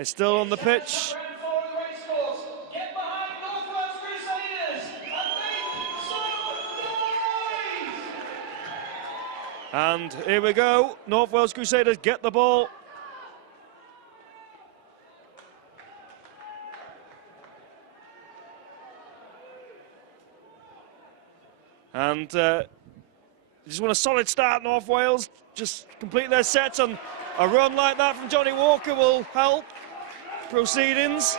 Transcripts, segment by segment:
It's still on the pitch. And here we go, North Wales Crusaders get the ball. And just want a solid start, North Wales. Just complete their sets, and a run like that from Johnny Walker will help proceedings.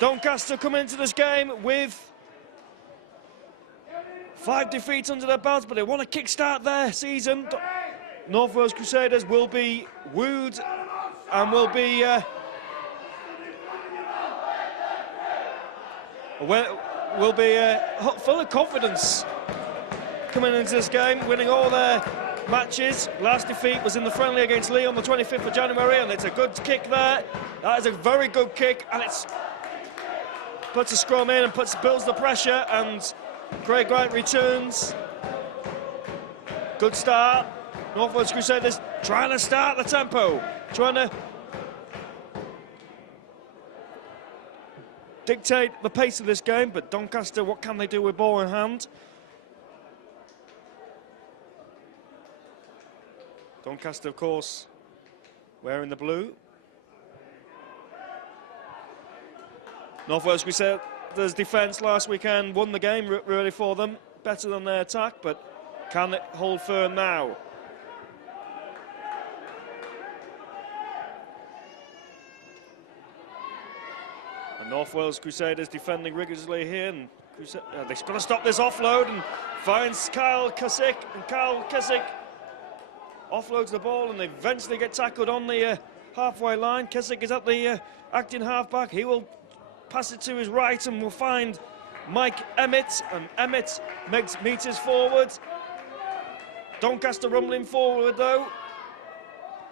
Doncaster come into this game with 5 defeats under their belts, but they want to kick-start their season. North Wales Crusaders will be wooed and will be full of confidence coming into this game, winning all their matches. Last defeat was in the friendly against Lee on the 25th of January, and it's a good kick there. That is a very good kick, and it's puts a scrum in and builds the pressure, and Craig Wright returns. Good start. North Wales Crusaders trying to start the tempo, trying to dictate the pace of this game, but Doncaster, what can they do with ball in hand? Doncaster, of course, wearing the blue. North Wales Crusaders defence last weekend won the game really for them, better than their attack, but can it hold firm now? And North Wales Crusaders defending rigorously here, and they've got to stop this offload, and finds Kyle Cusick, and Kyle Cusick offloads the ball, and they eventually get tackled on the halfway line. Cusick is at the acting halfback. He will pass it to his right, and we'll find Mike Emmett, and Emmett makes meters forward. Doncaster rumbling forward though,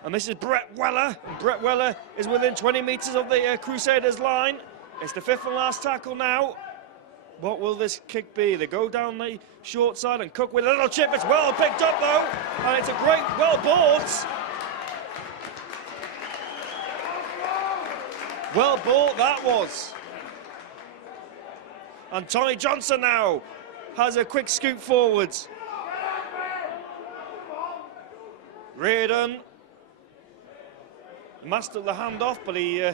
and this is Brett Weller, and Brett Weller is within 20 meters of the Crusaders line. It's the 5th and last tackle now. What will this kick be? They go down the short side, and Cook with a little chip. It's well picked up though, and it's a great, well bought. Well bought that was. And Tommy Johnson now has a quick scoop forwards. Reardon mastered the handoff, but he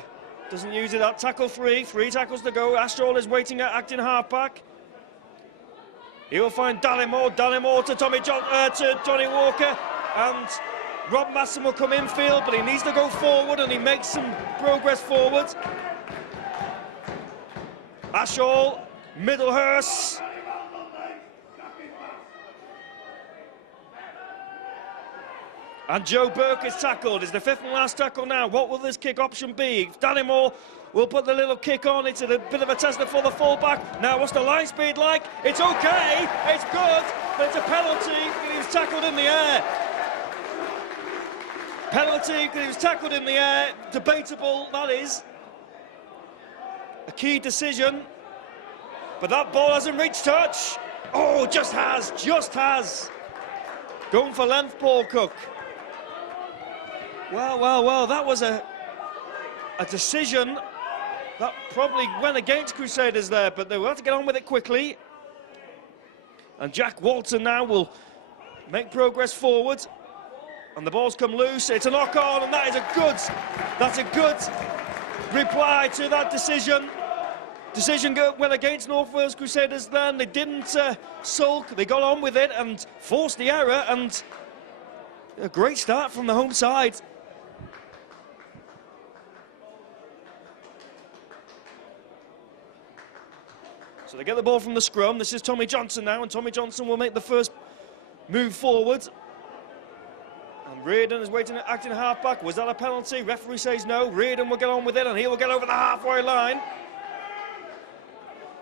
doesn't use it. At tackle 3 tackles to go. Ashall is waiting at acting halfback. He will find Dallimore to to Johnny Walker, and Rob Masson will come infield, but he needs to go forward, and he makes some progress forward. Ashall, Middlehurst. And Joe Burke is tackled. It's the 5th and last tackle now. What will this kick option be? Dallimore will put the little kick on. It's a bit of a tester for the fullback. Now, what's the line speed like? It's okay, it's good, but it's a penalty because he was tackled in the air. Penalty because he was tackled in the air. Debatable, that is. A key decision. But that ball hasn't reached touch. Oh, just has. Going for length, Paul Cook. Well, that was a decision that probably went against Crusaders there, but they will have to get on with it quickly. And Jack Walton now will make progress forward, and the ball's come loose. It's a knock-on, and that's a good reply to that decision. Decision went against North Wales Crusaders then. They didn't sulk, they got on with it and forced the error, and a great start from the home side. So they get the ball from the scrum. This is Tommy Johnson now, and Tommy Johnson will make the first move forward. And Reardon is waiting at acting halfback. Was that a penalty? Referee says no. Reardon will get on with it, and he will get over the halfway line.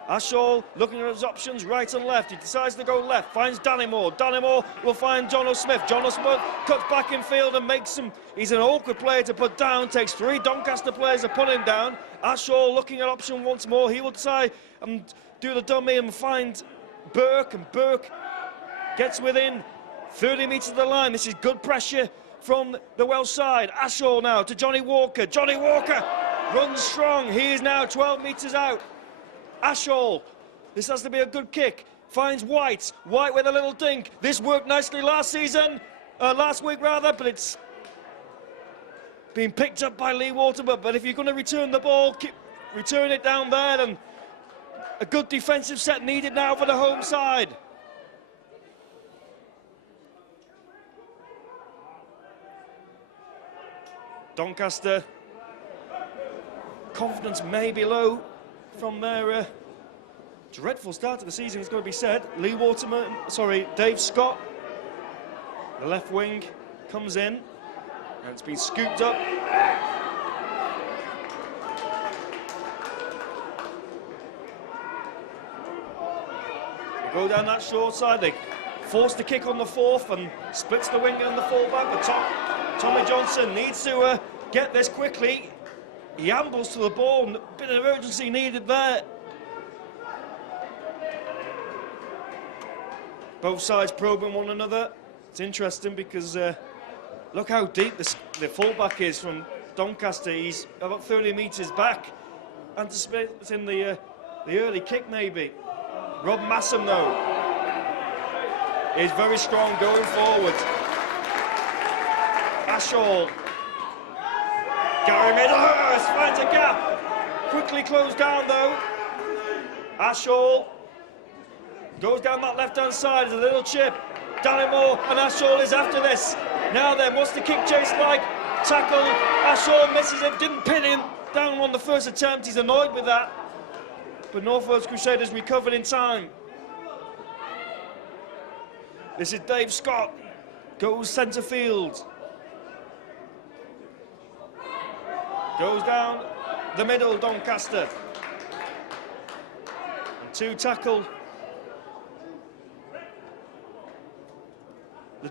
Ashall looking at his options right and left. He decides to go left, finds Dallimore. Dallimore will find John O'Smith. John O'Smith cuts back in field and makes some. He's an awkward player to put down. Takes 3 Doncaster players to put him down. Ashall looking at option once more. He will try and do the dummy and find Burke, and Burke gets within 30 metres of the line. This is good pressure from the Welsh side. Ashall now to Johnny Walker. Johnny Walker runs strong. He is now 12 metres out. Ashall, this has to be a good kick. Finds White. White with a little dink. This worked nicely last week rather, but it's been picked up by Lee Waterman. But if you're going to return the ball, return it down there, and a good defensive set needed now for the home side. Doncaster, confidence may be low from their dreadful start to the season, it's going to be said. Dave Scott, the left wing, comes in, and it's been scooped up. They go down that short side, they force the kick on the fourth and splits the winger and the fullback, but Tommy Johnson needs to get this quickly. He ambles to the ball, and a bit of urgency needed there. Both sides probing one another. It's interesting because look how deep the fullback is from Doncaster. He's about 30 metres back. Anticipates in the early kick maybe. Rob Massam though is very strong going forward. Ashall. Gary Middlehurst finds a gap. Quickly closed down though. Ashall goes down that left-hand side. There's a little chip. Dannymore and Ashall is after this. Now then, what's the kick chase like? Tackle. Ashall misses it. Didn't pin him down on the first attempt. He's annoyed with that. But North Wales Crusaders recovered in time. This is Dave Scott. Goes centre field. Goes down the middle, Doncaster. And two tackle. The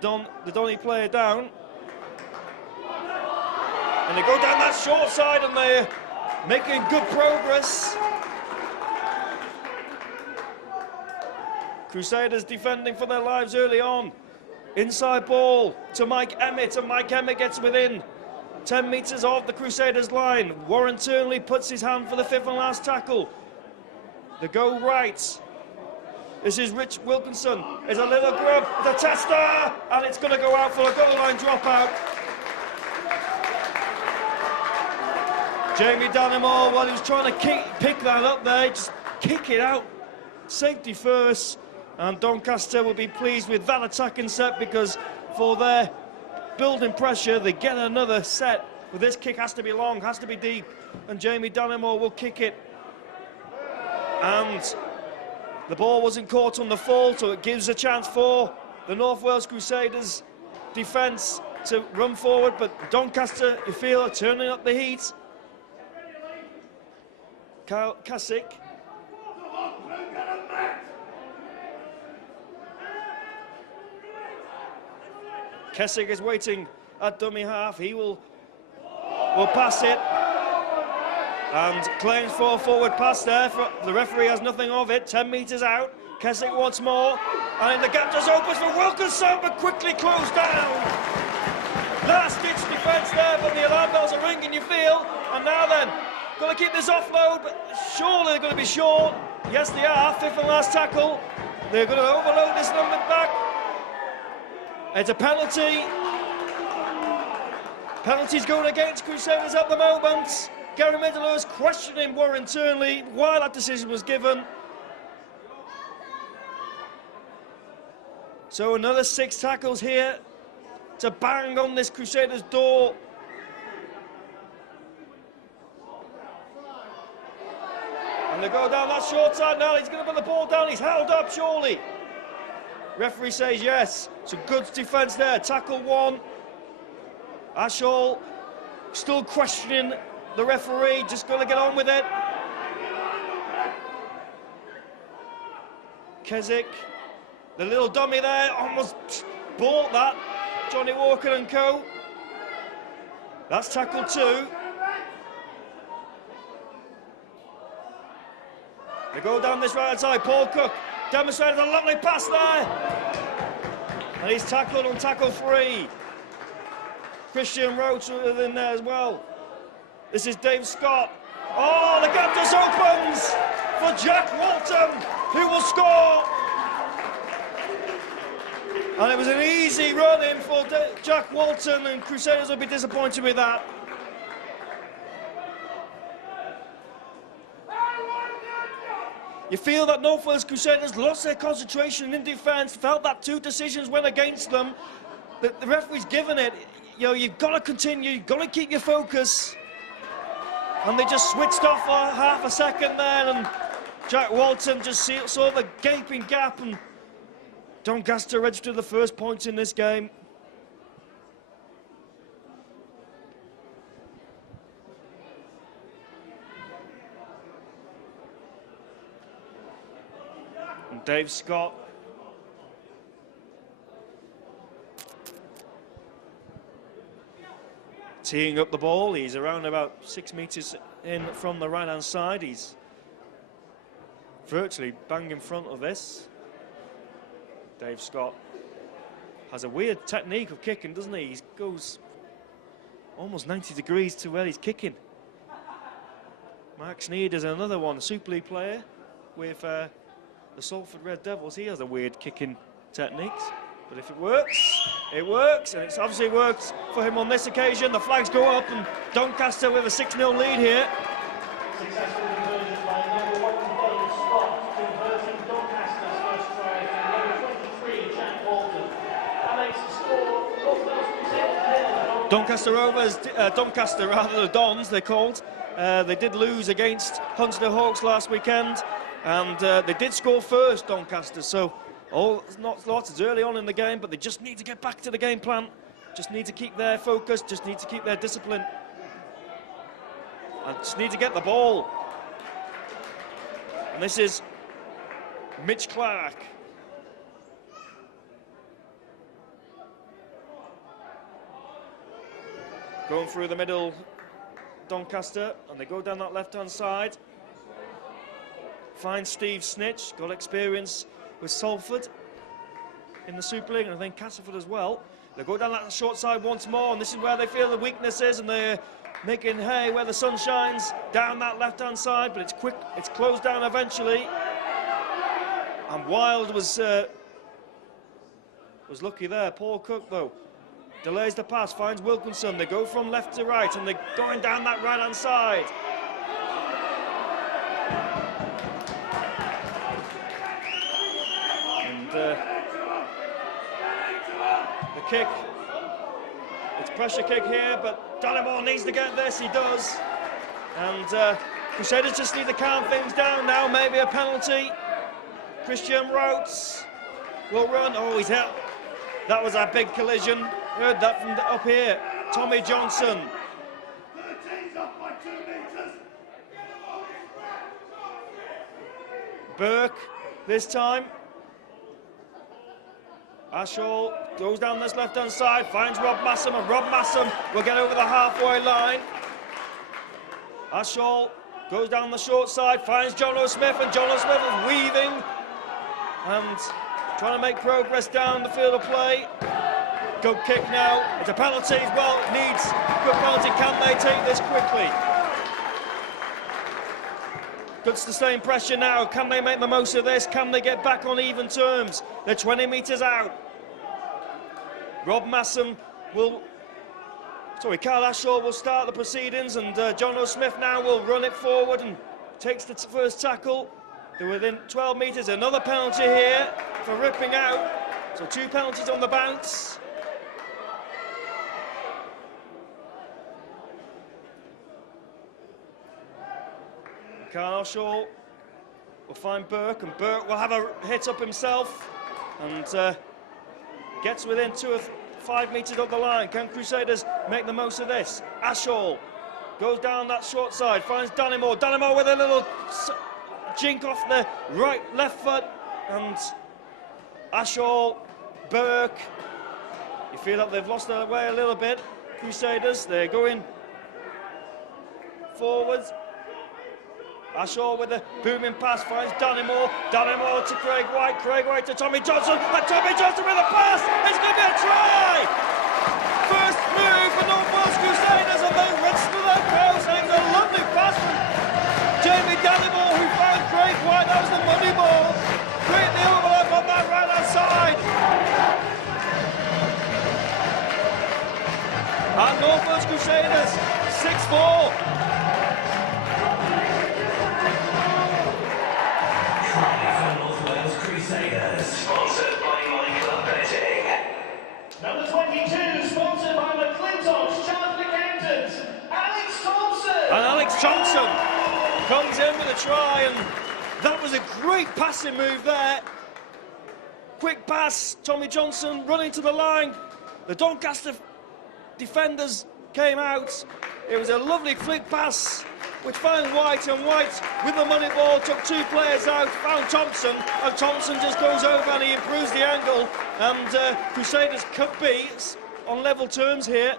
Donny player down. And they go down that short side and they're making good progress. Crusaders defending for their lives early on. Inside ball to Mike Emmett, and Mike Emmett gets within 10 metres off the Crusaders line. Warren Turnley puts his hand for the fifth and last tackle. They go right. This is Rich Wilkinson. There's a little grub, it's a tester, and it's going to go out for a goal line dropout. Jamie Dannymore, while he was trying to pick that up there, just kick it out. Safety first, and Doncaster will be pleased with that attacking set because for their building pressure, they get another set. But this kick has to be long, has to be deep, and Jamie Dannymore will kick it. And the ball wasn't caught on the fall, so it gives a chance for the North Wales Crusaders defence to run forward, but Doncaster, you feel, are turning up the heat. Kyle Kasich. Kasich is waiting at dummy half. He will pass it. And claims for a forward pass there. The referee has nothing of it. 10 metres out. Kasich once more. And the gap just opens for Wilkinson, but quickly closed down. Last-ditch defence there, but the alarm bells are ringing, you feel. And now then, got to keep this offload, but surely they're going to be short. Yes, they are. Fifth and last tackle. They're going to overload this number back. It's a penalty. Penalties going against Crusaders at the moment. Gary Middlehurst questioning Warren Turnley while that decision was given. So another 6 tackles here to bang on this Crusaders door. And they go down that short side now. He's going to put the ball down. He's held up, surely. Referee says yes. So good defence there. Tackle 1. Ashall still questioning the referee. Just got to get on with it. Keswick, the little dummy there, almost bought that. Johnny Walker and co. That's tackle 2. They go down this right side. Paul Cook demonstrated a lovely pass there. And he's tackled on tackle 3. Christian Roach in there as well. This is Dave Scott. Oh, the gap just opens for Jack Walton, who will score. And it was an easy run in for Jack Walton, and Crusaders will be disappointed with that. You feel that North Wales Crusaders lost their concentration in defence, felt that 2 decisions went against them. The referee's given it. You know, you've got to continue, you've got to keep your focus. And they just switched off for half a second there, and Jack Walton just saw the gaping gap, and Doncaster registered the first points in this game. And Dave Scott teeing up the ball. He's around about 6 metres in from the right-hand side. He's virtually bang in front of this. Dave Scott has a weird technique of kicking, doesn't he? He goes almost 90 degrees to where he's kicking. Mark Sneed is another one, a Super League player with the Salford Red Devils. He has a weird kicking technique. But if it works, and it's obviously worked for him on this occasion. The flags go up, and Doncaster with a 6-0 lead here. Successful conversion by number 1 Dave Scott, converting Doncaster's first try from number 23, Jack Walton. That makes the score North Wales Crusaders 0. Doncaster Rovers, Doncaster rather, the Dons they're called. They did lose against Hunter Hawks last weekend, and they did score first, Doncaster, so not lots, it's early on in the game, but they just need to get back to the game plan. Just need to keep their focus, just need to keep their discipline. And just need to get the ball. And this is Mitch Clark. Going through the middle, Doncaster, and they go down that left-hand side. Find Steve Snitch, got experience with Salford in the Super League, and I think Castleford as well. They go down that short side once more, and this is where they feel the weakness is, and they're making hay where the sun shines, down that left-hand side, but it's quick, it's closed down eventually. And Wild was lucky there. Paul Cook, though, delays the pass, finds Wilkinson. They go from left to right, and they're going down that right-hand side. The kick, it's pressure kick here, but Dallimore needs to get this, he does. And Crusaders just need to calm things down now, maybe a penalty. Christian Routes will run, oh he's hit. That was a big collision, heard that from up here. Tommy Johnson. Burke this time. Ashall goes down this left-hand side, finds Rob Massam, and Rob Massam will get over the halfway line. Ashall goes down the short side, finds John O'Smith, and John O'Smith is weaving and trying to make progress down the field of play. Good kick now. It's a penalty as well. It needs a good penalty. Can they take this quickly? Good sustained pressure now. Can they make the most of this? Can they get back on even terms? They're 20 metres out. Rob Massam will... Sorry, Carl Ashall will start the proceedings, and John O'Smith now will run it forward and takes the first tackle. They're within 12 metres. Another penalty here for ripping out. So 2 penalties on the bounce. Carl Ashall will find Burke, and Burke will have a hit up himself and gets within 2 or 5 metres up the line. Can Crusaders make the most of this? Ashall goes down that short side, finds Dallimore. Dallimore with a little jink off the left foot, and Ashall, Burke. You feel that they've lost their way a little bit. Crusaders, they're going forwards. Ashall with a booming pass, finds Dallimore. Dallimore to Craig White to Tommy Johnson, and Tommy Johnson with a pass. It's going to be a try! First move for North Wales Crusaders, and they register their goals. Wales Crusaders, 6-4. North Wales Crusaders, sponsored by My Club Betting. Number 22, sponsored by McClintock's Chartered Accountants, Alex Thompson. And Alex Thompson comes in with a try, and that was a great passing move there. Quick pass, Tommy Johnson running to the line. The Doncaster defenders came out. It was a lovely flick pass, which found White, and White, with the money ball, took two players out, found Thompson, and Thompson just goes over and he improves the angle, and Crusaders could be on level terms here.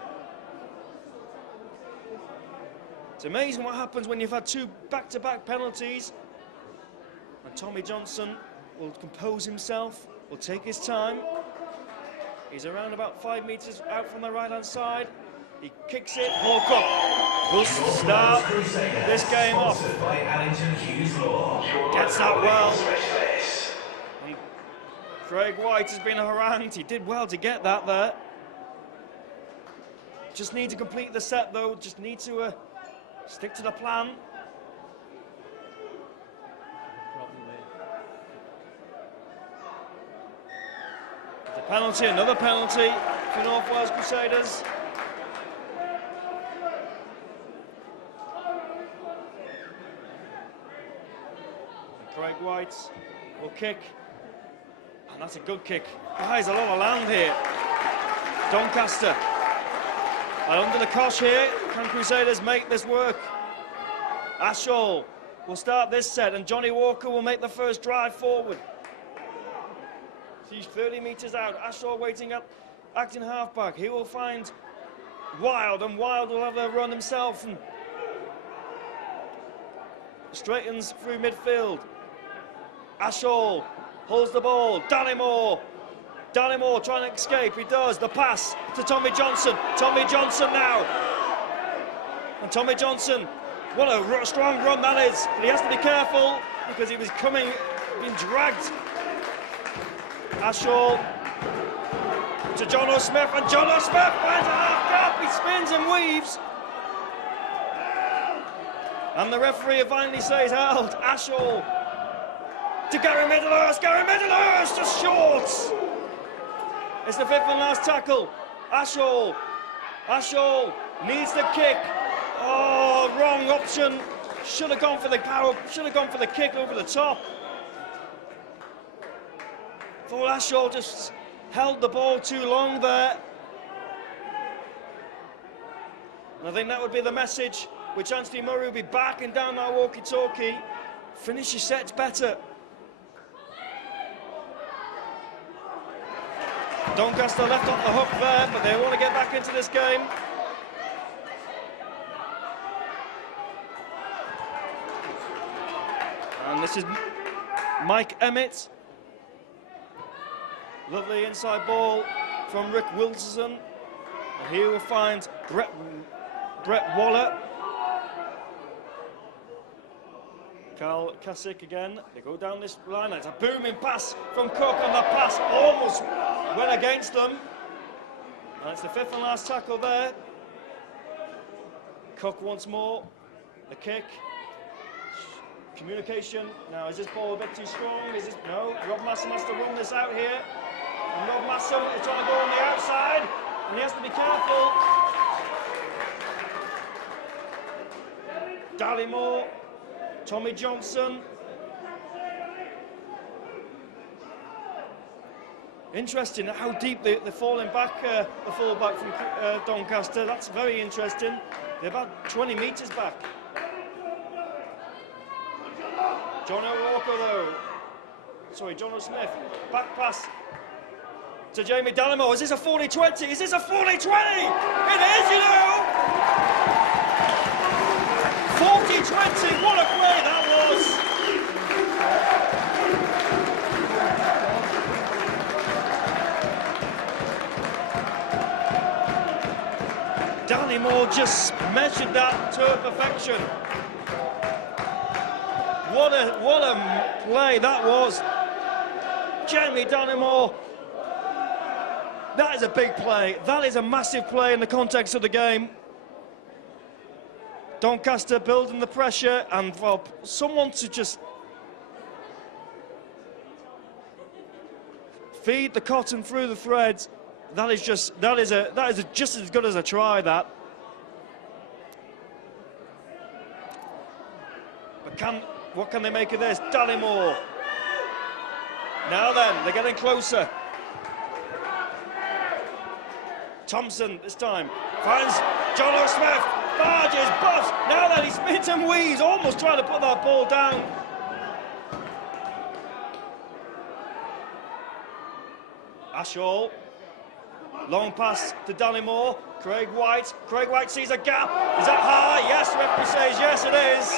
It's amazing what happens when you've had two back-to-back penalties. And Tommy Johnson will compose himself, will take his time. He's around about 5 metres out from the right-hand side. He kicks it, Hawcock will start this game off. Gets that well. And Craig White has been harangued. He did well to get that there. Just need to complete the set though, just need to stick to the plan. The penalty, another penalty for North Wales Crusaders. Craig White will kick, and that's a good kick. Guys, a lot of land here. Doncaster are under the cosh here. Can Crusaders make this work? Ashall will start this set, and Johnny Walker will make the first drive forward. He's 30 metres out. Ashall waiting up, acting halfback. He will find Wild, and Wild will have a run himself and straightens through midfield. Ashall holds the ball. Dannymore trying to escape. He does. The pass to Tommy Johnson. Tommy Johnson now. And Tommy Johnson, what a strong run that is. But he has to be careful because he was being dragged. Ashall to John O'Smith, and John O'Smith finds a half gap. He spins and weaves. And the referee finally says held. Ashall to Gary Middlehurst. Gary Middlehurst just short. It's the fifth and last tackle. Ashall needs the kick. Oh, wrong option. Should have gone for the power. Should have gone for the kick over the top. Thought Ashall just held the ball too long there. And I think that would be the message, which Anthony Murray will be backing down that walkie-talkie. Finish your sets better. Doncaster left off the hook there, but they want to get back into this game. And this is Mike Emmett. Lovely inside ball from Rick Wilson. And here we'll find Brett Waller. Carl Kasich again. They go down this line. It's a booming pass from Cook, and the pass almost went against them. And it's the fifth and last tackle there. Cook once more. The kick. Communication. Now, is this ball a bit too strong? Is this no? Rob Massam has to run this out here. And Rob Massam is trying to go on the outside, and he has to be careful. Dallymore, Tommy Johnson. Interesting how deep they're falling back, the fullback from Doncaster. That's very interesting. They're about 20 metres back. John O'Walker though. Sorry, John O'Smith. Back pass to Jamie Dallymore. Is this a 40-20? Is this a 40-20? It is, you know! 40-20, what a play that was! Dallymore just measured that to perfection. What a play that was. Jamie Dallymore. That is a big play. That is a massive play in the context of the game. Doncaster building the pressure, and well, someone to just feed the cotton through the threads. That is just as good as a try. That. But what can they make of this? Dallimore. Now then, they're getting closer. Thompson this time finds John O'Smith. Barges, buffs. Now then, he spins and weaves, almost trying to put that ball down. Ashall. Long pass to Dallimore. Craig White. Craig White sees a gap. Is that high? Yes, the referee says yes, it is.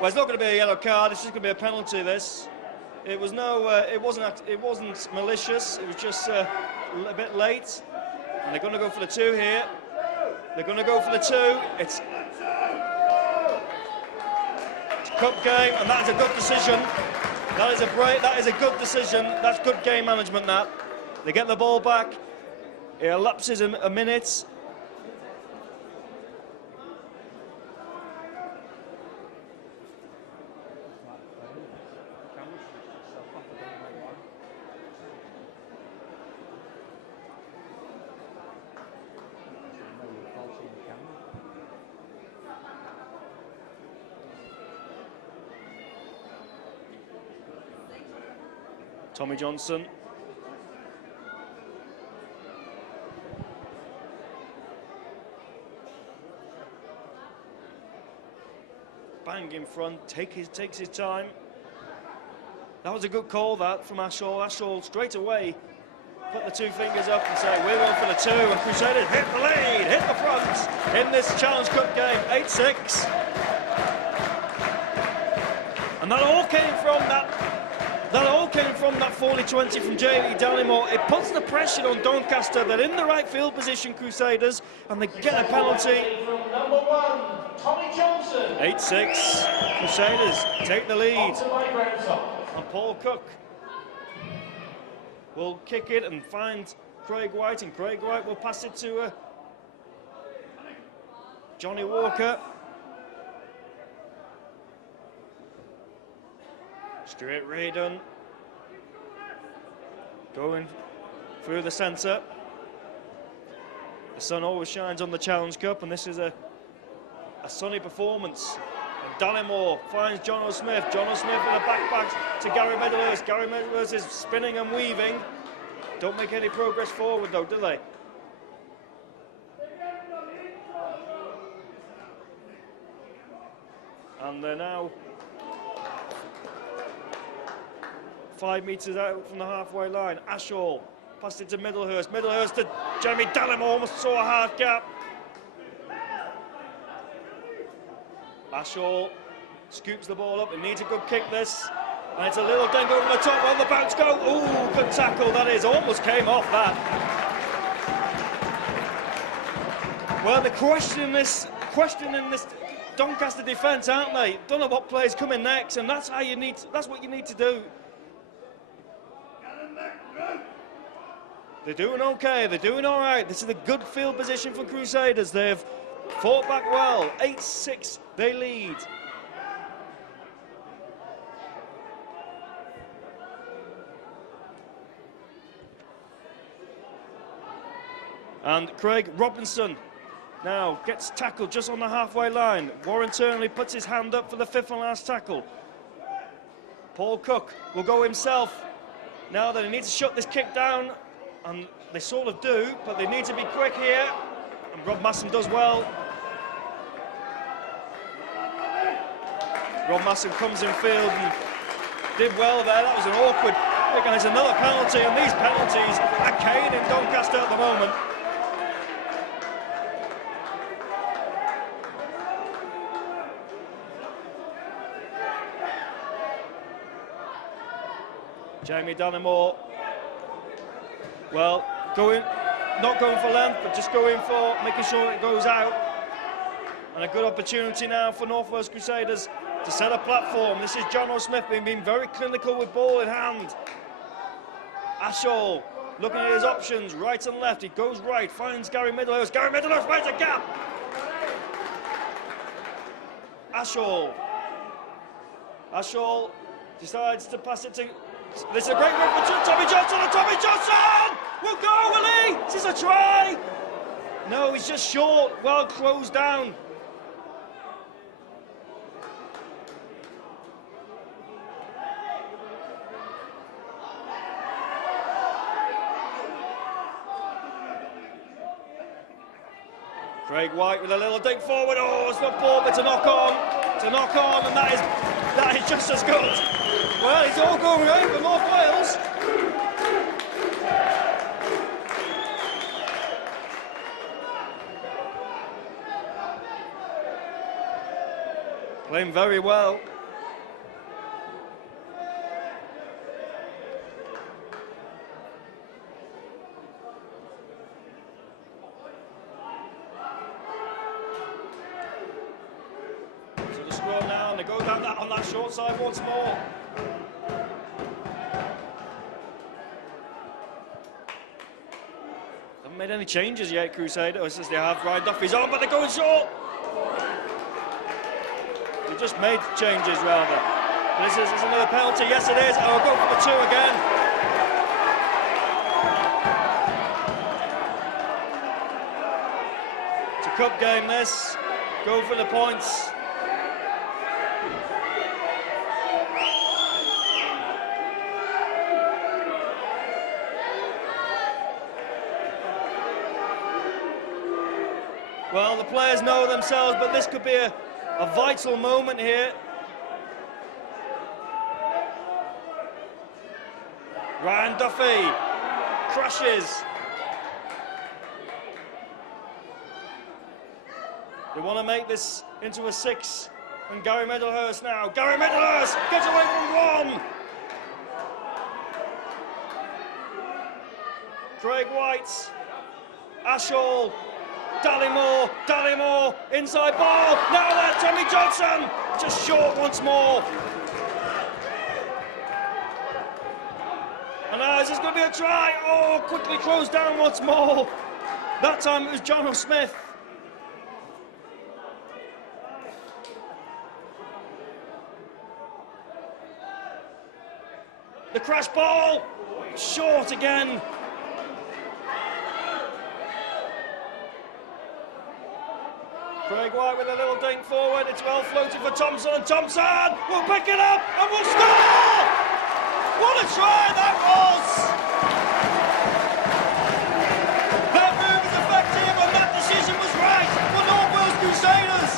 Well, it's not going to be a yellow card. It's just going to be a penalty. This. It was no. It wasn't malicious. It was just a bit late. And they're going to go for the 2 here. They're going to go for the 2. It's a cup game, and that is a good decision. That is a break. That is a good decision. That's good game management. That they get the ball back. It elapses a minute. Tommy Johnson. Bang in front, takes his time. That was a good call, that, from Ashall. Ashall straight away put the 2 fingers up and say, we're going for the 2, and Crusaders hit the lead, hit the front in this Challenge Cup game, 8-6. And that all came from that 40-20 from Jamie Dallimore. It puts the pressure on Doncaster. They're in the right field position, Crusaders, and they get a penalty. From number 1, Tommy Johnson. 8-6. Crusaders take the lead. And Paul Cook will kick it and find Craig White, and Craig White will pass it to Johnny Walker. Stuart Reardon going through the centre. The sun always shines on the Challenge Cup, and this is a sunny performance. And Dallimore finds John O'Smith. John O'Smith with a backpack to Gary Medalhurst. Gary Medalhurst is spinning and weaving. Don't make any progress forward though, do they? And they're now 5 metres out from the halfway line. Ashall passed it to Medalhurst. Medalhurst to Jeremy Dallimore, almost saw a hard gap. Ashall scoops the ball up. It needs a good kick, this. And it's a little dink over the top. On the bounce go. Ooh, good tackle that is. Almost came off that. Well, they're questioning this Doncaster defence, aren't they? Don't know what play's coming next, and that's what you need to do. They're doing okay, they're doing all right. This is a good field position for Crusaders. They've fought back well. 8-6, they lead. And Craig Robinson now gets tackled just on the halfway line. Warren Turnley puts his hand up for the 5th and last tackle. Paul Cook will go himself. Now that he needs to shut this kick down, and they sort of do, but they need to be quick here, and Rob Masson does well. Rob Masson comes in field and did well there. That was an awkward kick, and it's another penalty, and these penalties are caning Doncaster at the moment. Jamie Dallimore, well, not going for length, but just going for making sure it goes out. And a good opportunity now for North Wales Crusaders to set a platform. This is John O'Smith being very clinical with ball in hand. Ashall looking at his options, right and left. He goes right, finds Gary Middlehurst. Gary Middlehurst finds a gap. Ashall decides to pass it to... This is a great run for Tommy Johnson, and Tommy Johnson will go, will he? Is this a try? No, he's just short, well closed down. Craig White with a little dink forward. Oh, it's not ball, but it's a knock on. It's a knock on, and that is just as good. Well, it's all going right for North Wales. Playing very well. Now, and they go down on that short side once more. Haven't made any changes yet, Crusaders, as they have. Ryan Duffy's on, but they're going short. They just made changes, rather. This is another penalty. Yes, it is. Oh, we'll go for the 2 again. It's a cup game, this. Go for the points. Well, the players know themselves, but this could be a vital moment here. Ryan Duffy crashes. They want to make this into a 6. And Gary Middlehurst now. Gary Middlehurst gets away from 1. Craig White. Ashall. Dallymore, inside ball, now there, Tommy Johnson, just short once more. And now is this going to be a try? Oh, quickly closed down once more. That time it was John O'Smith. The crash ball, short again. Craig White with a little dink forward, it's well floated for Thompson, and Thompson will pick it up and will score! What a try that was! That move was effective and that decision was right for North Wales Crusaders.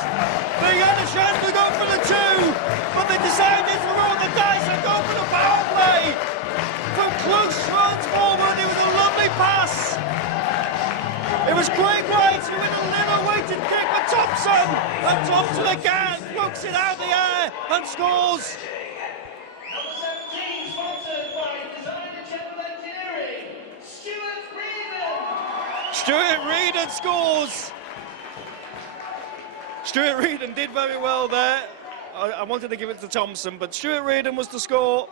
They had a chance to go for the 2, but they decided to roll the dice and go for the power play. From close runs forward, it was a lovely pass. It was Craig White who with a little waiting kick for Thompson, and Thompson again pokes it out of the air and scores. Number 17, sponsored by Design and General Engineering, Stuart Reardon. Stuart Reardon scores. Stuart Reardon did very well there. I wanted to give it to Thompson, but Stuart Reardon was the score.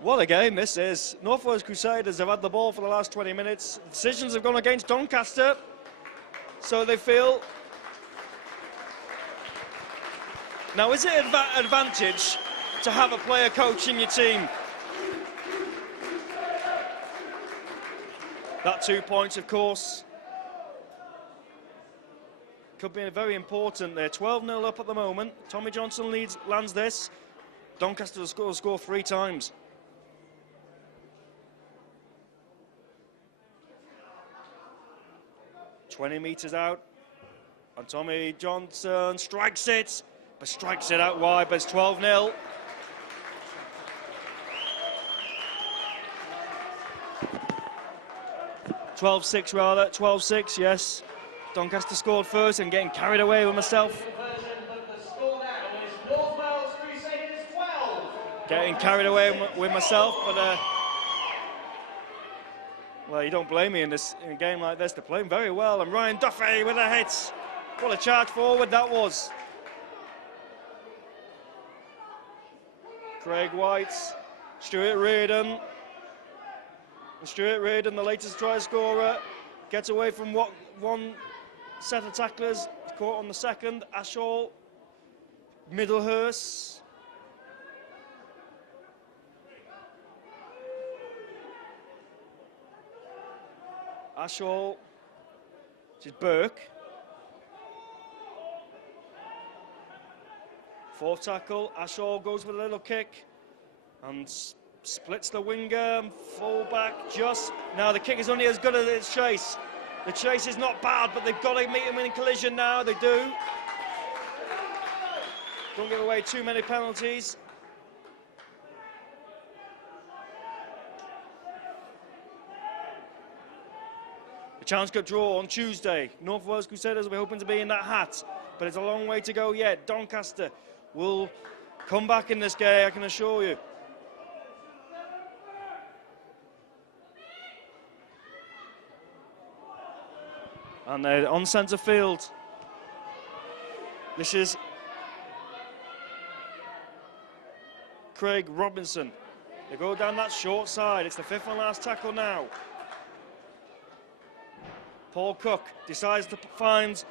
What a game this is. North Wales Crusaders have had the ball for the last 20 minutes. Decisions have gone against Doncaster, so they feel. Now, is it an advantage to have a player coach in your team? That 2 points, of course, could be very important. They're 12-0 up at the moment. Tommy Johnson lands this. Doncaster will score 3 times. "20 metres out, and Tommy Johnson strikes it, but strikes it out wide, but it's 12-0. "12-6, yes. Doncaster scored first and getting carried away with myself. Getting carried away with myself, but well, you don't blame me in a game like this. They're playing very well, and Ryan Duffy with a hit. What a charge forward that was. Craig White, Stuart Reardon. And Stuart Reardon, the latest try scorer, gets away from one set of tacklers. He's caught on the second. Ashall, Middlehurst. Ashall, this is Burke. Fourth tackle, Ashall goes with a little kick and splits the winger, full back just. Now the kick is only as good as its chase. The chase is not bad, but they've got to meet him in collision now, they do. Don't give away too many penalties. The Challenge Cup draw on Tuesday. North Wales Crusaders will be hoping to be in that hat, but it's a long way to go yet. Doncaster will come back in this game, I can assure you. And they're on centre field. This is Craig Robinson. They go down that short side. It's the fifth and last tackle now. Paul Cook decides to find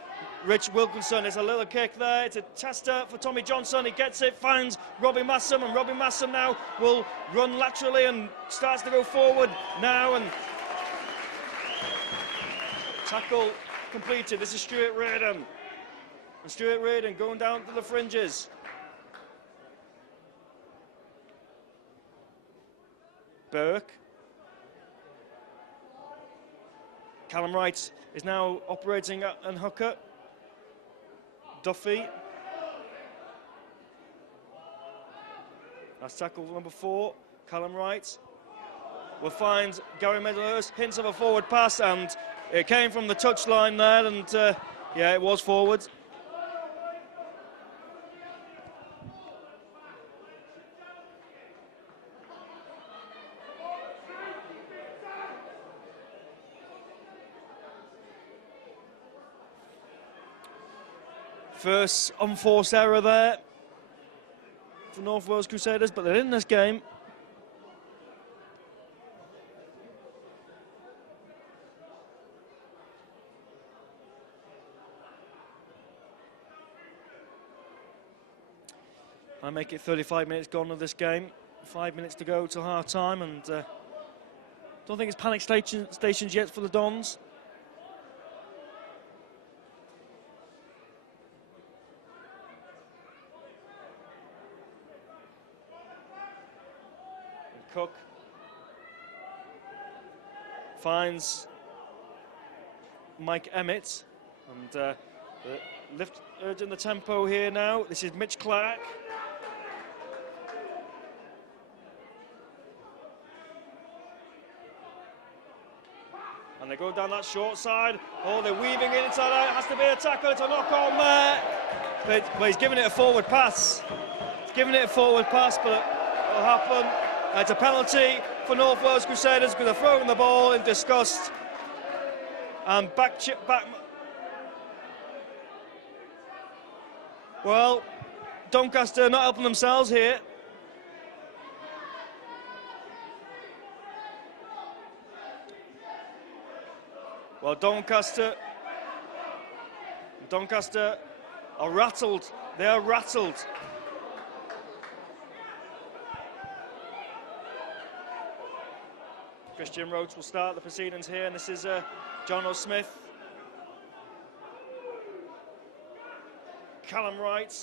Rich Wilkinson. It's a little kick there. It's a tester for Tommy Johnson. He gets it, finds Robbie Massam, and Robbie Massam now will run laterally and starts to go forward now. And tackle completed. This is Stuart Reardon. And Stuart Reardon going down to the fringes. Burke. Callum Wright is now operating and hooker. Duffy. That's tackle number 4. Callum Wright will find Gary Middlehurst. Hints of a forward pass, and it came from the touchline there, and yeah, it was forward. First unforced error there for North Wales Crusaders, but they're in this game. I make it 35 minutes gone of this game. 5 minutes to go till half time, and don't think it's panic stations yet for the Dons. Cook finds Mike Emmett, and lift urging the tempo here now. This is Mitch Clark. And they go down that short side. Oh, they're weaving it inside out. It has to be a tackle. It's a knock on there. But he's giving it a forward pass. He's giving it a forward pass, but it'll happen. It's a penalty for North Wales Crusaders because they're throwing the ball in disgust. And back. Well, Doncaster not helping themselves here. Well, Doncaster are rattled. They are rattled. Christian Roach will start the proceedings here, and this is John O'Smith. Callum Wright,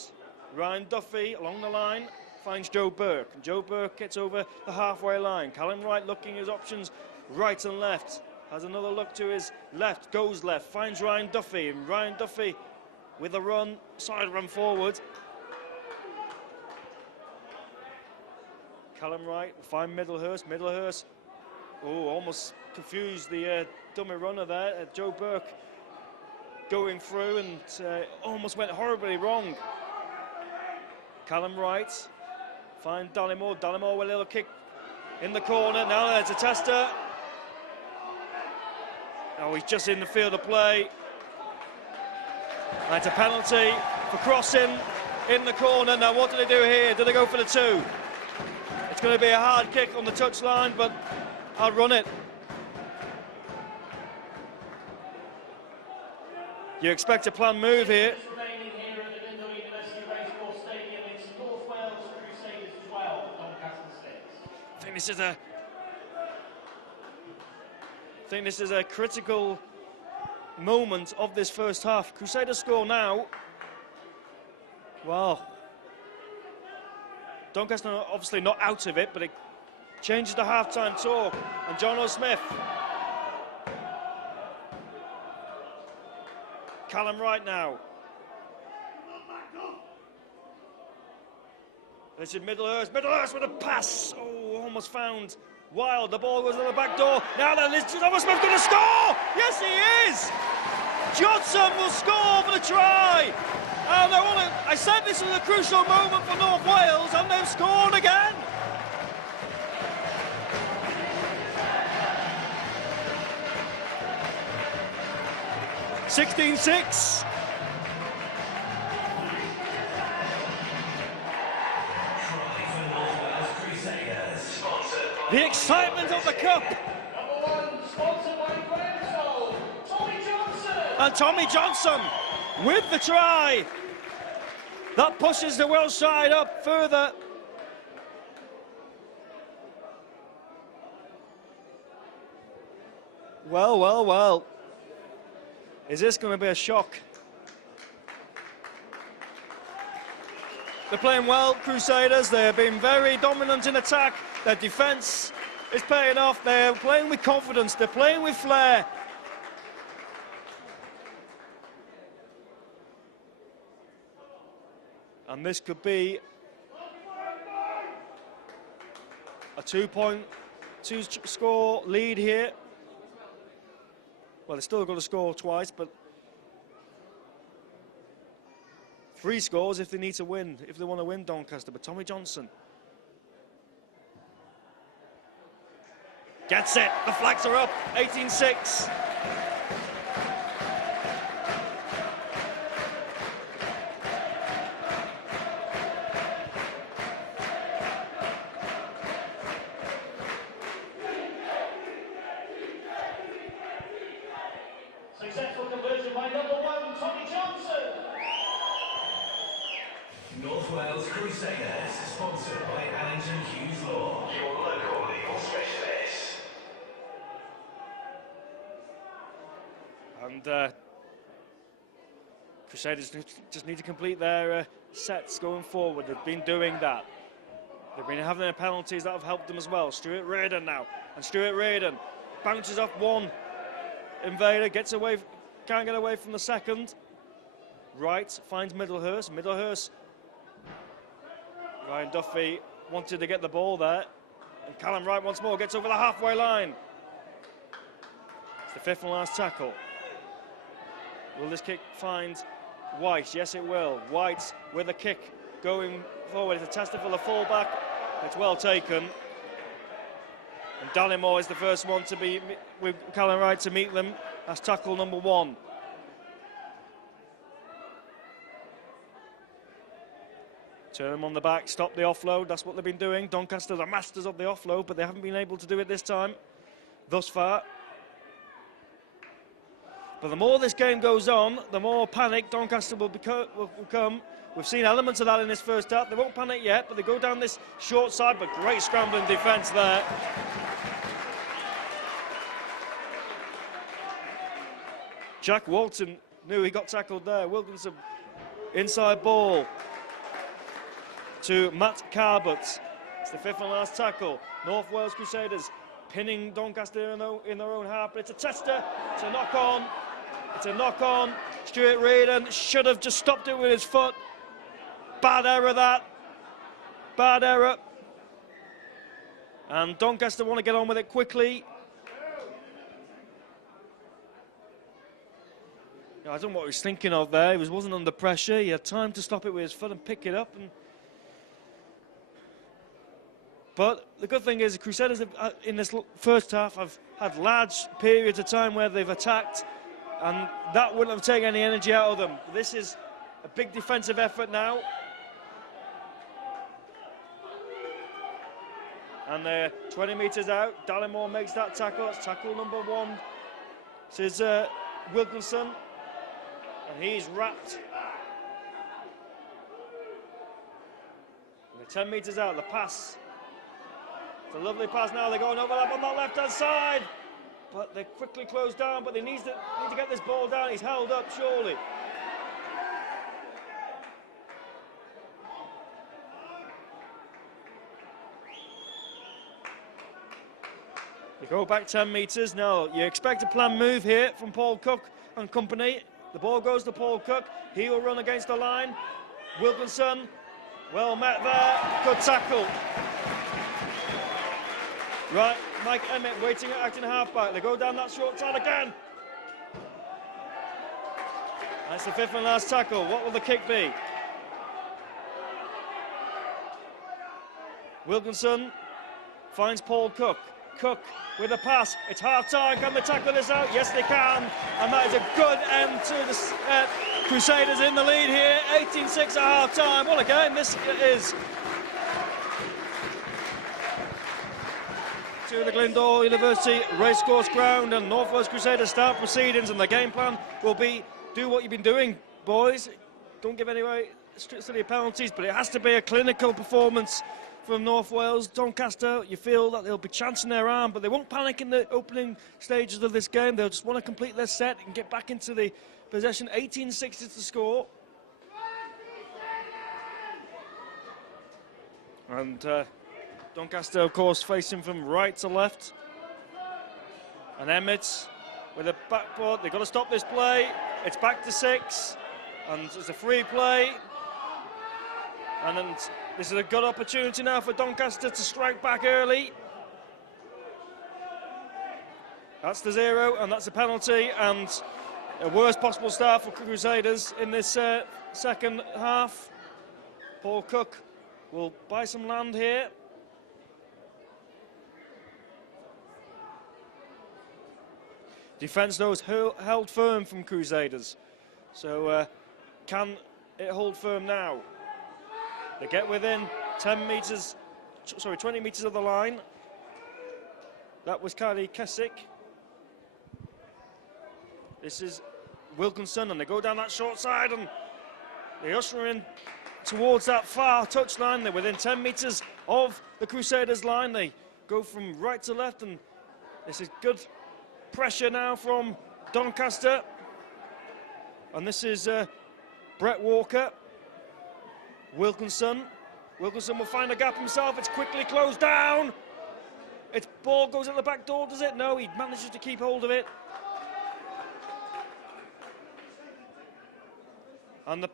Ryan Duffy along the line, finds Joe Burke. And Joe Burke gets over the halfway line. Callum Wright looking his options right and left. Has another look to his left, goes left, finds Ryan Duffy. And Ryan Duffy with a run, side run forward. Callum Wright will find Middlehurst. Middlehurst, oh, almost confused the dummy runner there. Joe Burke going through and almost went horribly wrong. Callum Wright, find Dallimore. Dallimore with a little kick in the corner. Now there's a tester. Oh, he's just in the field of play. And it's a penalty for crossing in the corner. Now what do they do here? Do they go for the 2? It's going to be a hard kick on the touchline, but I'll run it. You expect a planned move here. Remaining here at the Glyndŵr University Racecourse Stadium, it's North Wales Crusaders 12, Doncaster 6. I think this is a critical moment of this first half. Crusaders score now. Wow. Doncaster are obviously not out of it, but it changes the half-time talk. And John O'Smith. Callum Wright now. This is Middlehurst. Middlehurst with a pass. Oh, almost found Wild. The ball goes to the back door. Now then, is John O'Smith going to score? Yes, he is. Johnson will score for the try. And I said this was a crucial moment for North Wales, and they've scored again. (16-6). The excitement of the cup. Number 1, sponsored by Granville, Tommy Johnson. And Tommy Johnson with the try. That pushes the Welsh side up further. Well, well, well. Is this going to be a shock? They're playing well, Crusaders. They've been very dominant in attack. Their defence is paying off. They're playing with confidence. They're playing with flair. And this could be a 2-point score lead here. Well, they're still got to score twice, but 3 scores if they need to win, if they want to win Doncaster. But Tommy Johnson gets it. The flags are up. 18-6. Successful conversion by number 1, Tommy Johnson. North Wales Crusaders, sponsored by Allington Hughes Law, your local legal specialist. And Crusaders just need to complete their sets going forward. They've been doing that. They've been having their penalties that have helped them as well. Stuart Reardon now. And Stuart Reardon bounces off one invader, gets away, can't get away from the second. Wright finds Middlehurst. Middlehurst. Ryan Duffy wanted to get the ball there. And Callum Wright once more gets over the halfway line. It's the 5th and last tackle. Will this kick find White? Yes, it will. White with a kick going forward. It's a tester for the fullback. It's well taken. And Dallimore is the first one to be with Callum Wright to meet them. That's tackle number 1. Turn them on the back, stop the offload. That's what they've been doing. Doncaster are masters of the offload, but they haven't been able to do it this time, thus far. But the more this game goes on, the more panic Doncaster will become. We've seen elements of that in this first half. They won't panic yet, but they go down this short side, but great scrambling defence there. Jack Walton knew he got tackled there. Wilkinson, inside ball to Matt Carbut. It's the 5th and last tackle. North Wales Crusaders pinning Doncaster in their own half, but it's a tester, it's a knock-on. It's a knock-on. Stuart Reardon should have just stopped it with his foot. Bad error, that. Bad error. And Doncaster want to get on with it quickly. I don't know what he was thinking of there. He wasn't under pressure. He had time to stop it with his foot and pick it up. But the good thing is the Crusaders have, in this first half have had large periods of time where they've attacked and that wouldn't have taken any energy out of them. This is a big defensive effort now. And they're 20 metres out. Dallimore makes that tackle. It's tackle number 1. This is Wilkinson, and he's wrapped. And they're 10 metres out. The pass. It's a lovely pass now. They're going overlap on that left-hand side. But they're quickly closed down, but they need to get this ball down. He's held up, surely. They go back 10 metres. Now, you expect a planned move here from Paul Cook and company. The ball goes to Paul Cook. He will run against the line. Wilkinson, well met there. Good tackle. Right, Mike Emmett waiting at acting halfback. They go down that short side again. That's the 5th and last tackle. What will the kick be? Wilkinson finds Paul Cook. Cook with a pass. It's half time. Can they tackle this out? Yes, they can. And that is a good end to the Crusaders in the lead here. 18-6 at half time. What a game this is. To the Glendale University Racecourse Ground, and North Wales Crusaders start proceedings, and the game plan will be do what you've been doing, boys. Don't give any silly penalties, but it has to be a clinical performance from North Wales. Doncaster, you feel that they'll be chancing their arm, but they won't panic in the opening stages of this game. They'll just want to complete their set and get back into the possession. 18-6 is the score. And Doncaster, of course, facing from right to left. And Emmett with a backboard. They've got to stop this play. It's back to 6. And it's a free play. And then this is a good opportunity now for Doncaster to strike back early. That's the 0, and that's a penalty, and a worst possible start for Crusaders in this second half. Paul Cook will buy some land here. Defence, though, is held firm from Crusaders. So can it hold firm now? They get within 20 metres of the line. That was Kylie Keswick. This is Wilkinson, and they go down that short side, and they usher in towards that far touchline. They're within 10 metres of the Crusaders line. They go from right to left, and this is good pressure now from Doncaster. And this is Brett Walker. Wilkinson will find a gap himself. It's quickly closed down. Its ball goes at the back door, does it? No, he manages to keep hold of it. And the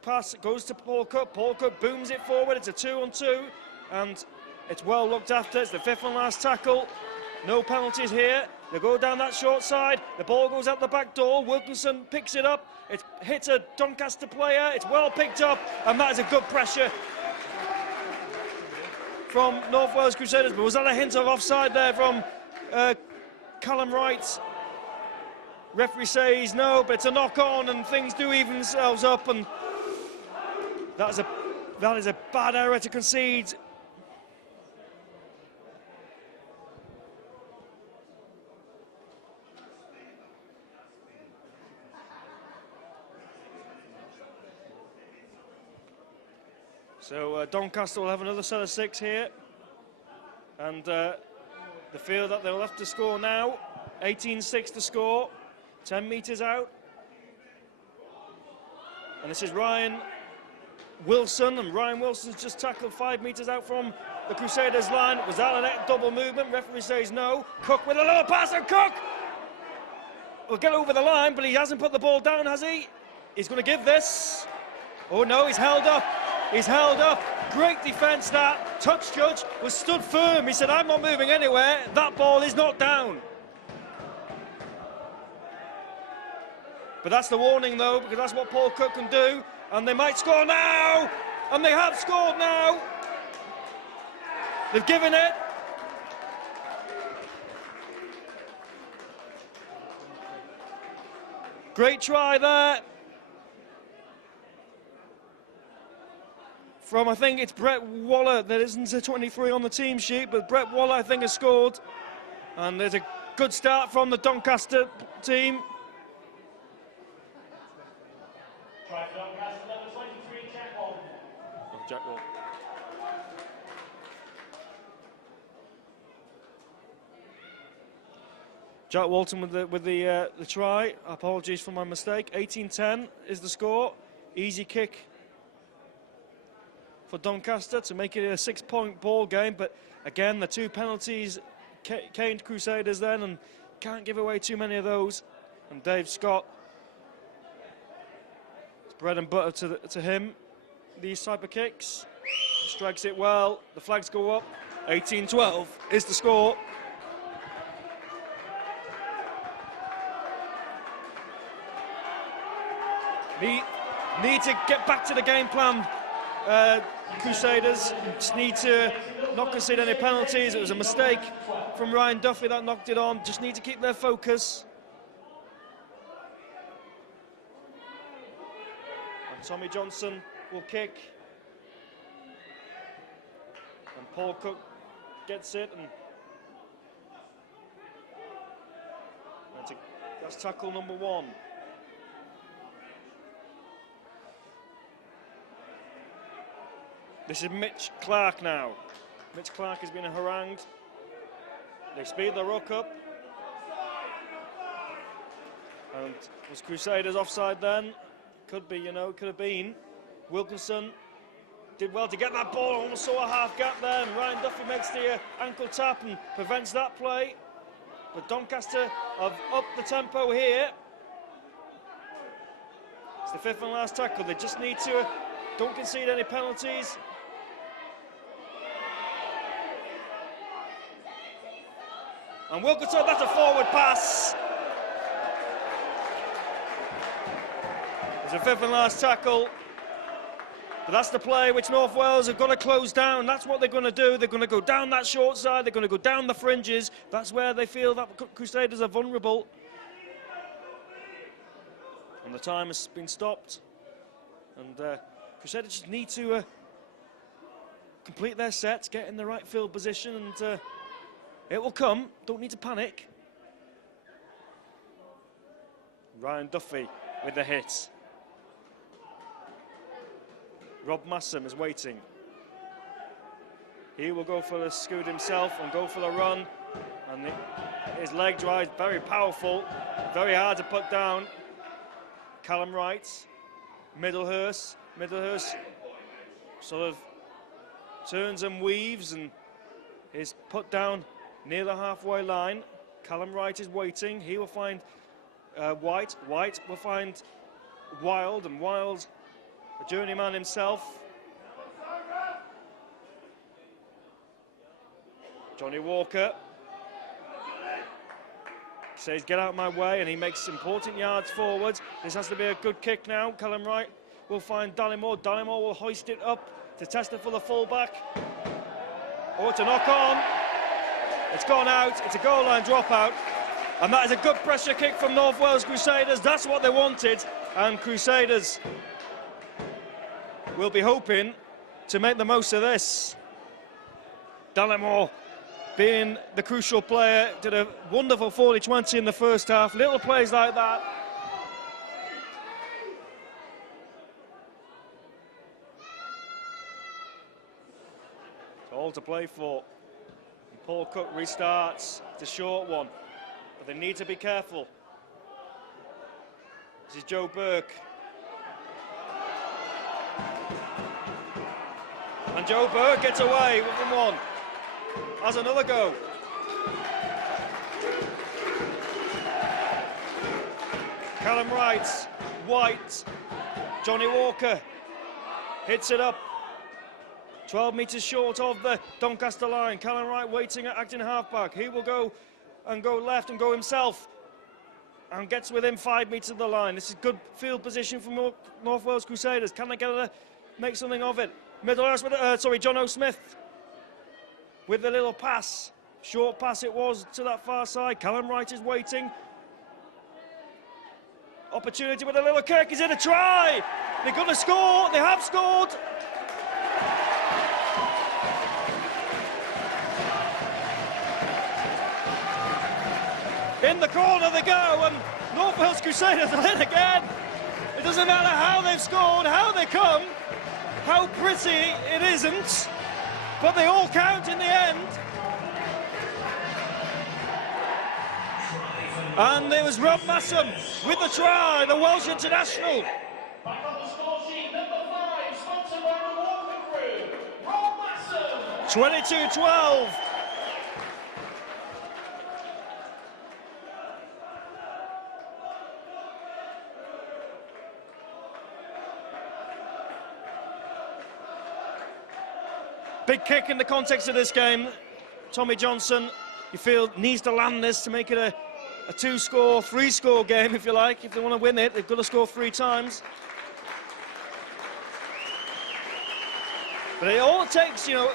pass goes to Paul Cook. Paul Cook booms it forward. It's a 2-on-2, and it's well looked after. It's the 5th and last tackle. No penalties here. They go down that short side. The ball goes out the back door. Wilkinson picks it up. It hits a Doncaster player. It's well picked up, and that is a good pressure from North Wales Crusaders. But was that a hint of offside there from Callum Wright? Referee says no, but it's a knock-on, and things do even themselves up, and that is a bad error to concede. So Doncaster will have another set of 6 here, and they feel that they'll have to score now. 18-6 to score, 10 metres out. And this is Ryan Wilson, and Ryan Wilson's just tackled 5 metres out from the Crusaders line. Was that a double movement? Referee says no. Cook with a little pass, and Cook will get over the line, but he hasn't put the ball down, has he? He's going to give this. Oh no, he's held up. He's held up. Great defence that. Touch judge was stood firm. He said, I'm not moving anywhere. That ball is not down. But that's the warning, though, because that's what Paul Cook can do. And they might score now. And they have scored now. They've given it. Great try there from, I think it's Brett Waller. There isn't a 23 on the team sheet, but Brett Waller, I think, has scored. And there's a good start from the Doncaster team. Try for Doncaster, number 23, Jack Walton. Oh, Jack Walton. Jack Walton with the try. Apologies for my mistake. 18-10 is the score. Easy kick for Doncaster to make it a 6-point ball game. But again, the 2 penalties caned Crusaders then, and can't give away too many of those. And Dave Scott, it's bread and butter to him. These type of kicks. Strikes it well. The flags go up. 18-12 is the score. Need to get back to the game plan, Crusaders. Just need to not concede any penalties. It was a mistake from Ryan Duffy that knocked it on. Just need to keep their focus. And Tommy Johnson will kick. And Paul Cook gets it. And that's tackle number 1. This is Mitch Clark now. Mitch Clark has been harangued. They speed the ruck up. And was Crusaders offside then? Could be, you know, could have been. Wilkinson did well to get that ball, almost saw a half gap there, and Ryan Duffy makes the ankle tap and prevents that play. But Doncaster have upped the tempo here. It's the 5th and last tackle. They just need to don't concede any penalties. And Wilkinson, that's a forward pass. It's a 5th and last tackle. But that's the play which North Wales have got to close down. That's what they're going to do. They're going to go down that short side. They're going to go down the fringes. That's where they feel that Crusaders are vulnerable. And the time has been stopped. And Crusaders just need to complete their sets, get in the right field position, and it will come. Don't need to panic. Ryan Duffy with the hit. Rob Massam is waiting. He will go for the scoot himself and go for the run. And his leg drive, very powerful, very hard to put down. Callum Wright, Middlehurst sort of turns and weaves and is put down near the halfway line. Callum Wright is waiting. He will find White. White will find Wild, and Wild, a journeyman himself. Johnny Walker says, get out of my way, and he makes important yards forward. This has to be a good kick now. Callum Wright will find Dallimore. Dallimore will hoist it up to test it for the fullback. Oh, it's a knock on. It's gone out. It's a goal line dropout. And that is a good pressure kick from North Wales Crusaders. That's what they wanted. And Crusaders will be hoping to make the most of this. Dallimore, being the crucial player, did a wonderful 40-20 in the first half. Little plays like that. It's all to play for. And Paul Cook restarts. It's a short one, but they need to be careful. This is Joe Burke. And Joe Burke gets away with one. Has another go. Callum Wright, White, Johnny Walker hits it up. 12 metres short of the Doncaster line. Callum Wright waiting at acting halfback. He will go left and go himself. And gets within 5 metres of the line. This is good field position for North Wales Crusaders. Can they make something of it? John O'Smith with the little pass. Short pass it was to that far side. Callum Wright is waiting. opportunity with a little kick. Is it a try? They're going to score. They have scored. In the corner they go, and North Wales Crusaders are in again. It doesn't matter how they've scored, how they come, how pretty it isn't, but they all count in the end. And it was Rob Massam with the try, the Welsh international. Back on the score sheet, number 5, sponsored by the Walker Crew, Rob Massam. 22-12. Big kick in the context of this game. Tommy Johnson, you feel, needs to land this to make it a 2-score, 3-score game, if you like. If they want to win it, they've got to score 3 times. But all it takes, you know,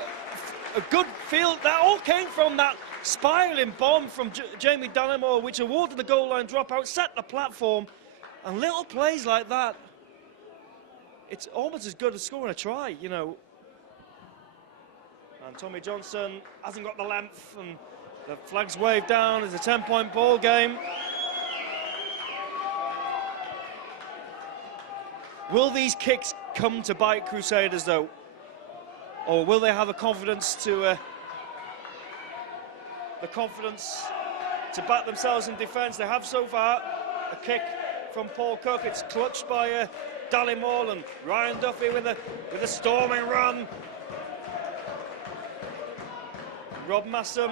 a good field. That all came from that spiralling bomb from Jamie Dallimore, which awarded the goal line dropout, set the platform, and little plays like that. It's almost as good as scoring a try, you know. And Tommy Johnson hasn't got the length, and the flag's waved down. It's a 10-point ball game. Will these kicks come to bite Crusaders, though? Or will they have the confidence to back themselves in defence? They have so far. A kick from Paul Cook. It's clutched by Dallimore, and Ryan Duffy with a storming run. Rob Massam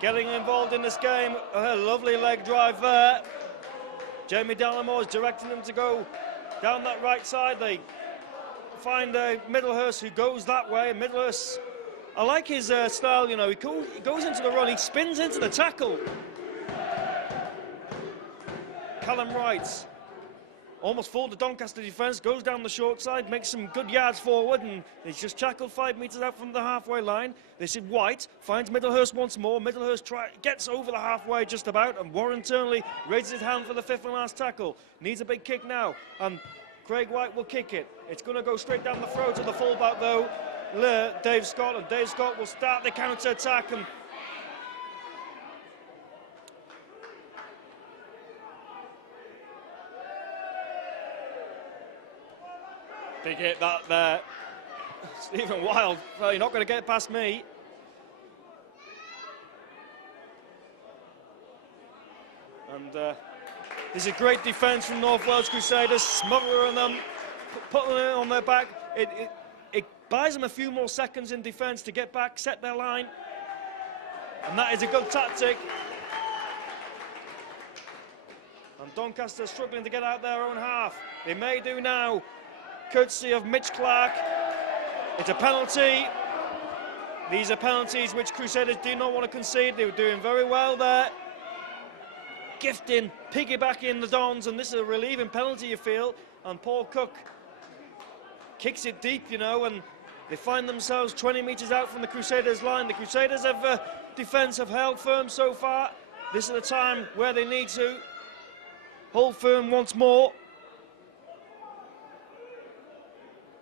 getting involved in this game. A lovely leg drive there. Jamie Dallimore is directing them to go down that right side. They find Middlehurst, who goes that way. Middlehurst, I like his style, you know, he goes into the run, he spins into the tackle. Callum Wright almost fooled the Doncaster defence, goes down the short side, makes some good yards forward, and he's just tackled 5 metres out from the halfway line. This is White, finds Middlehurst once more. Middlehurst gets over the halfway just about, and Warren Turnley raises his hand for the 5th and last tackle. Needs a big kick now, and Craig White will kick it. It's going to go straight down the throat of the fullback, though, Dave Scott, and Dave Scott will start the counter-attack. And big hit that there. Stephen Wild, well, you're not going to get past me. And there's a great defence from North Wales Crusaders, smothering them, putting them on their back. It buys them a few more seconds in defence to get back, set their line. And that is a good tactic. And Doncaster struggling to get out their own half. They may do now, courtesy of Mitch Clark. It's a penalty. These are penalties which Crusaders do not want to concede. They were doing very well there, gifting, piggybacking the Dons, and this is a relieving penalty, you feel. And Paul Cook kicks it deep, you know, and they find themselves 20 metres out from the Crusaders' line. The Crusaders have defence have held firm so far. This is the time where they need to hold firm once more.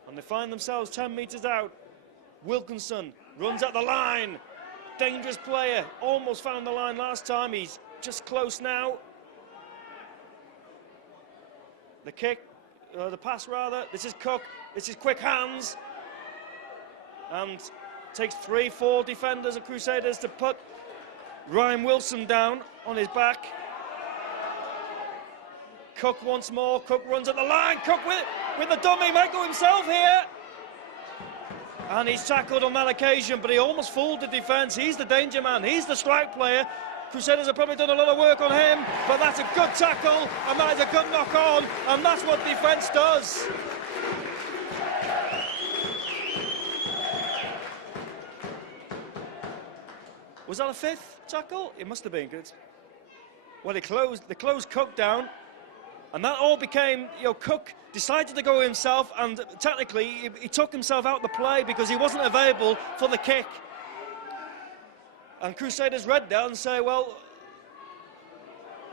And they find themselves 10 metres out. Wilkinson runs at the line. Dangerous player. Almost found the line last time. He's just close now. The kick, the pass rather. This is Cook. This is quick hands. And takes 3-4 defenders of Crusaders to put Ryan Wilson down on his back. Cook once more. Cook runs at the line. Cook with the dummy, might go himself here. And he's tackled on that occasion, but he almost fooled the defence. He's the danger man. He's the strike player. Crusaders have probably done a lot of work on him, but that's a good tackle, and that is a good knock on, and that's what defence does. Was that a 5th tackle? It must have been good. Well, they closed Cook down. And that all became, you know, Cook decided to go himself, and technically he took himself out of the play because he wasn't available for the kick. And Crusaders read that and say, well,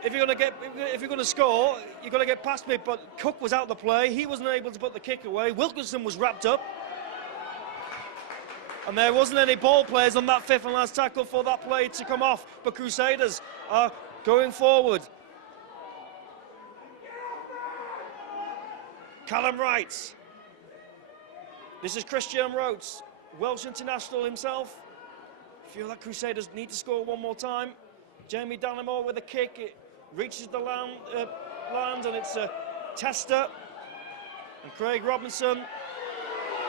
if you're going to score, you've got to get past me. But Cook was out of the play. He wasn't able to put the kick away. Wilkinson was wrapped up. And there wasn't any ball players on that fifth and last tackle for that play to come off. But Crusaders are going forward. Callum Wright. This is Christian Rhodes, Welsh international himself. I feel that Crusaders need to score one more time. Jamie Dannemore with a kick. It reaches the land and it's a tester. And Craig Robinson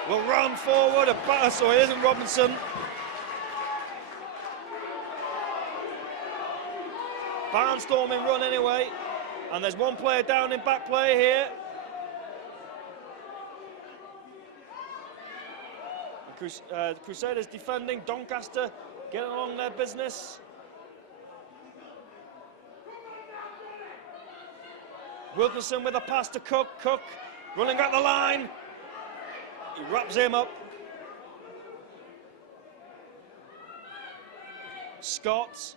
will run forward. Sorry, it isn't Robinson. Barnstorming run anyway. And there's one player down in back play here. Crusaders defending. Doncaster getting along their business. Wilkinson with a pass to Cook. Cook running at the line. He wraps him up. Scott,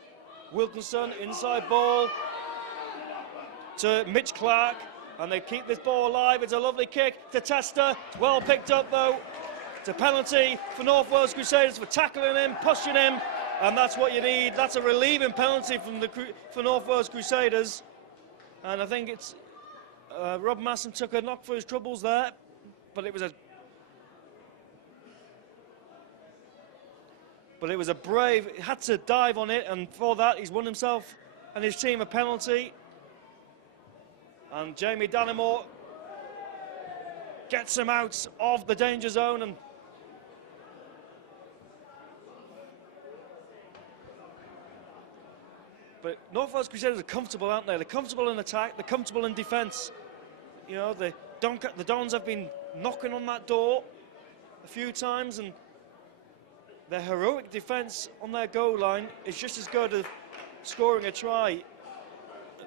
Wilkinson, inside ball to Mitch Clark, and they keep this ball alive. It's a lovely kick to Tester. It's well picked up though. It's a penalty for North Wales Crusaders for tackling him, pushing him, and that's what you need. That's a relieving penalty for North Wales Crusaders, and I think it's Rob Masson took a knock for his troubles there, but it was a brave, he had to dive on it, and for that he's won himself and his team a penalty. And Jamie Dannemore gets him out of the danger zone. But North Wales Crusaders are comfortable, aren't they? They're comfortable in attack, they're comfortable in defence. You know, the Dons have been knocking on that door a few times, and their heroic defence on their goal line is just as good as scoring a try.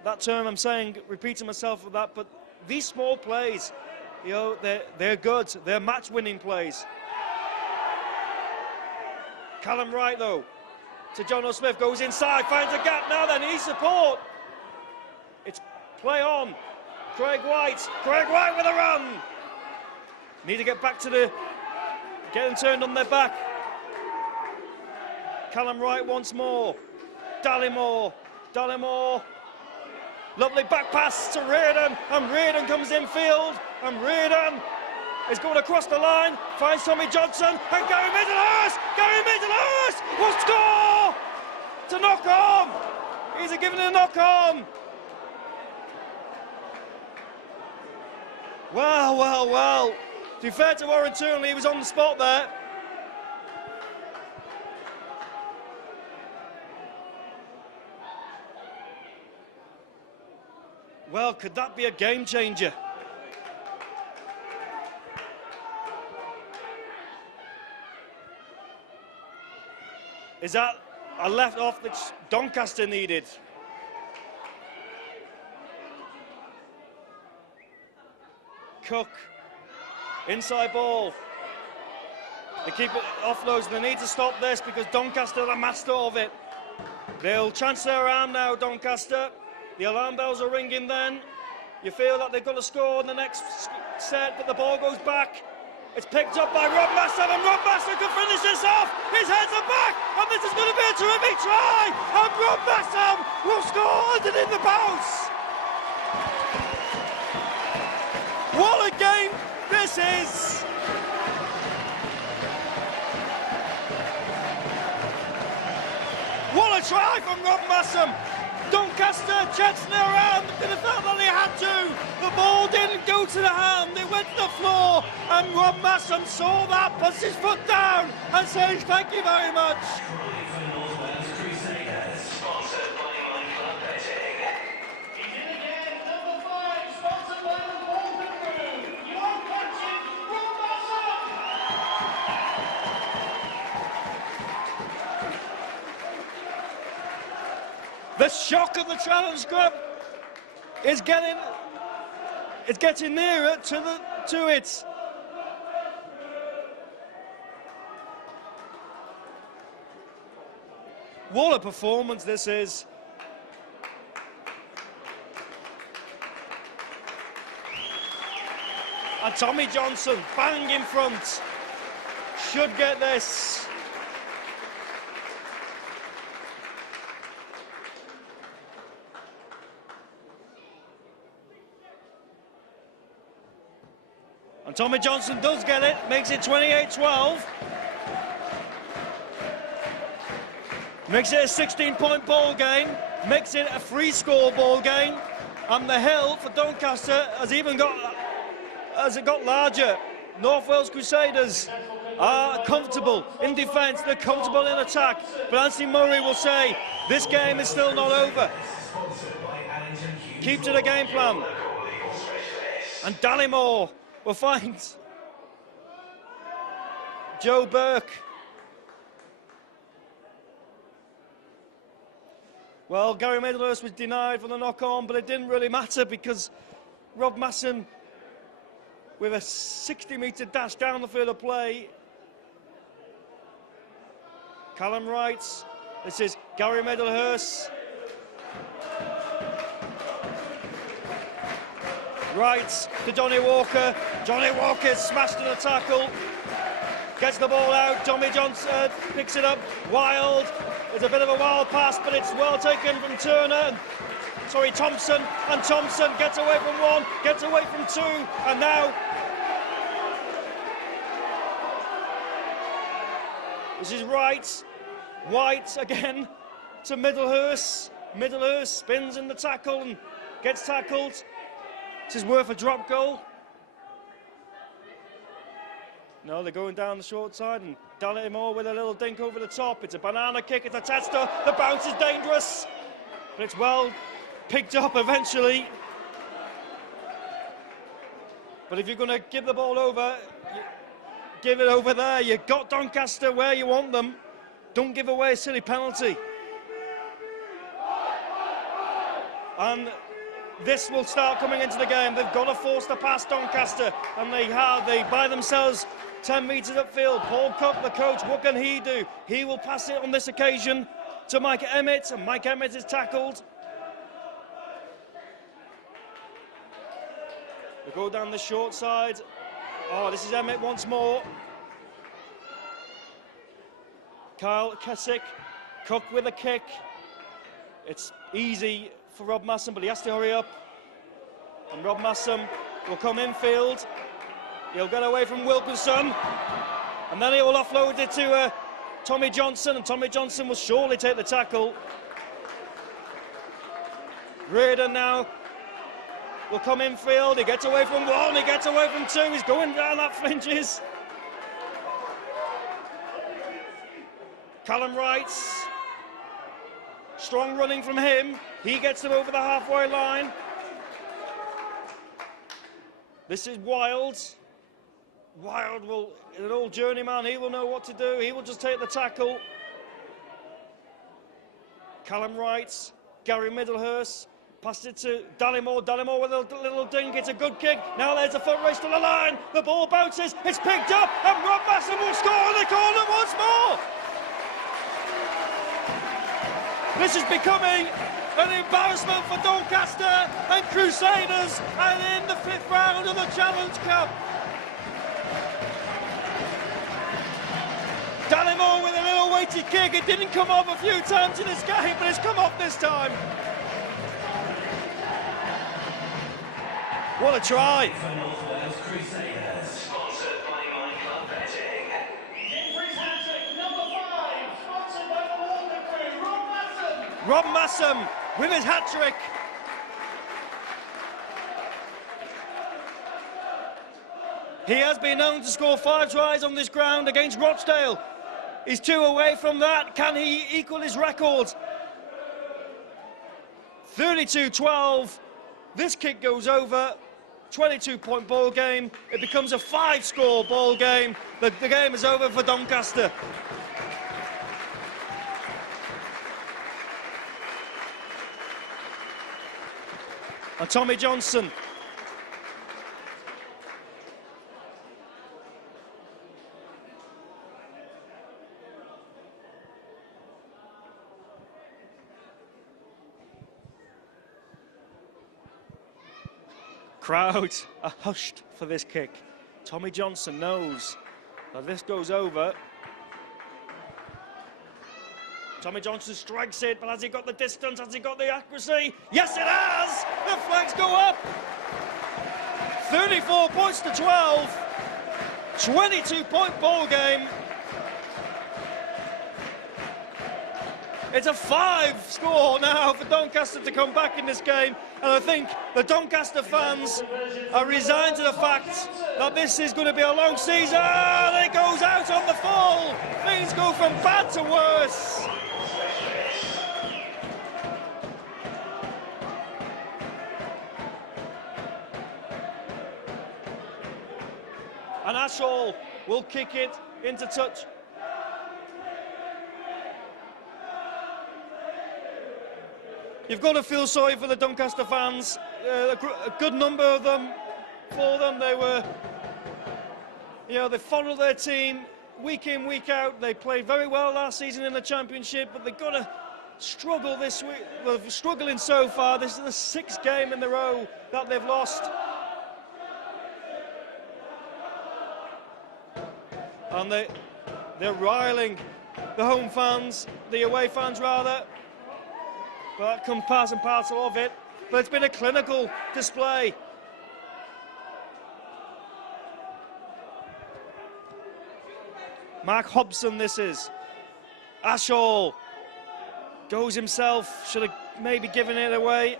That term I'm saying, repeating myself with that, but these small plays, you know, they're good. They're match-winning plays. Callum Wright, though, to John O'Smith, goes inside, finds a gap. Now then, needs support. It's play on. Craig White with a run. Need to get back to getting turned on their back. Callum Wright once more. Dallimore. Lovely back pass to Reardon, and Reardon comes infield, and Reardon is going across the line, finds Tommy Johnson, and Gary Middlehurst will score to knock on. He's giving it a knock on. Well. To be fair to Warren Toonley, he was on the spot there. Well, could that be a game changer? Is that a left off that Doncaster needed? Cook, inside ball. They keep it offloads. They need to stop this because Doncaster are master of it. They'll chance their arm now, Doncaster. The alarm bells are ringing then. You feel that they've got to score in the next set, but the ball goes back. It's picked up by Rob Masson, and Rob Masson can finish this off. His heads are back, and this is going to be a terrific try. And Rob Masson will score underneath the bounce. What a game this is. What a try from Rob Masson. Doncaster chancing their arm, could have felt that they had to. The ball didn't go to the hand, it went to the floor, and Rob Masson saw that, puts his foot down and says thank you very much. He's in again, number 5, sponsored by the Walton Group. Your captain, Rob Masson. The shock of the challenge grab is getting nearer to it. What a performance this is. And Tommy Johnson, bang in front. Should get this. And Tommy Johnson does get it, makes it 28-12. Makes it a 16-point ball game, makes it a free score ball game. And the hill for Doncaster has it got larger. North Wales Crusaders are comfortable in defence, they're comfortable in attack. But Anthony Murray will say, this game is still not over. Keep to the game plan. And Dallimore will find Joe Burke. Well, Gary Middlehurst was denied for the knock-on, but it didn't really matter because Rob Masson, with a 60-metre dash down the field of play. Callum Wright, this is Gary Middlehurst. Wright to Johnny Walker. Johnny Walker smashed in a tackle. Gets the ball out. Tommy Johnson picks it up. Wild. It's a bit of a wild pass, but it's well taken from Thompson. And Thompson gets away from one, gets away from two, and now this is Wright. White again to Middlehurst. Middlehurst spins in the tackle and gets tackled. This is worth a drop goal. No, they're going down the short side, and Dallimore with a little dink over the top. It's a banana kick, it's a tester. The bounce is dangerous, but it's well picked up eventually. But if you're going to give the ball over, give it over there. You've got Doncaster where you want them. Don't give away a silly penalty. And this will start coming into the game. They've got to force the pass, Doncaster, and they have. They buy themselves 10 metres upfield. Paul Cook, the coach, what can he do? He will pass it on this occasion to Mike Emmett, and Mike Emmett is tackled. They go down the short side. Oh, this is Emmett once more. Kyle Keswick, Cook with a kick. It's easy for Rob Masson, but he has to hurry up. And Rob Masson will come infield. He'll get away from Wilkinson, and then he will offload it to Tommy Johnson, and Tommy Johnson will surely take the tackle. Reardon now will come infield. He gets away from one, he gets away from two. He's going down that fringes. Callum Wright, strong running from him. He gets them over the halfway line. This is Wild. Wild will, an old journeyman, he will know what to do. He will just take the tackle. Callum Wright, Gary Middlehurst, passed it to Dallimore. Dallimore with a little dink. It's a good kick. Now there's a foot race to the line. The ball bounces. It's picked up, and Rob Masson will score in the corner once more. This is becoming an embarrassment for Doncaster and Crusaders, and in the 5th round of the Challenge Cup. Dallimore with a little weighty kick. It didn't come off a few times in this game, but it's come off this time. What a try. For North Wales Crusaders, sponsored by My Club Betting. Jeffrey's hat-trick, number 5, sponsored by the Walker Crew, Rob Masson. Rob Masson with his hat-trick. He has been known to score 5 tries on this ground against Rochdale. He's 2 away from that. Can he equal his record? 32-12. This kick goes over. 22-point ball game. It becomes a 5-score ball game. The game is over for Doncaster. And Tommy Johnson. crowd are hushed for this kick. Tommy Johnson knows that this goes over. Tommy Johnson strikes it, but has he got the distance? Has he got the accuracy? Yes, it has! The flags go up! 34 points to 12. 22-point ball game. It's a 5 score now for Doncaster to come back in this game, and I think the Doncaster fans are resigned to the fact that this is going to be a long season, and it goes out on the fall. Things go from bad to worse. And Ashall will kick it into touch. You've got to feel sorry for the Doncaster fans. A good number of them, for them, they were, they follow their team week in, week out. They played very well last season in the Championship, but they've got to struggle this week. They're struggling so far. This is the 6th game in a row that they've lost. And they're riling the home fans, the away fans rather. Well, that comes part and parcel of it. But it's been a clinical display. Mark Hobson this is. Ashall goes himself, should have maybe given it away.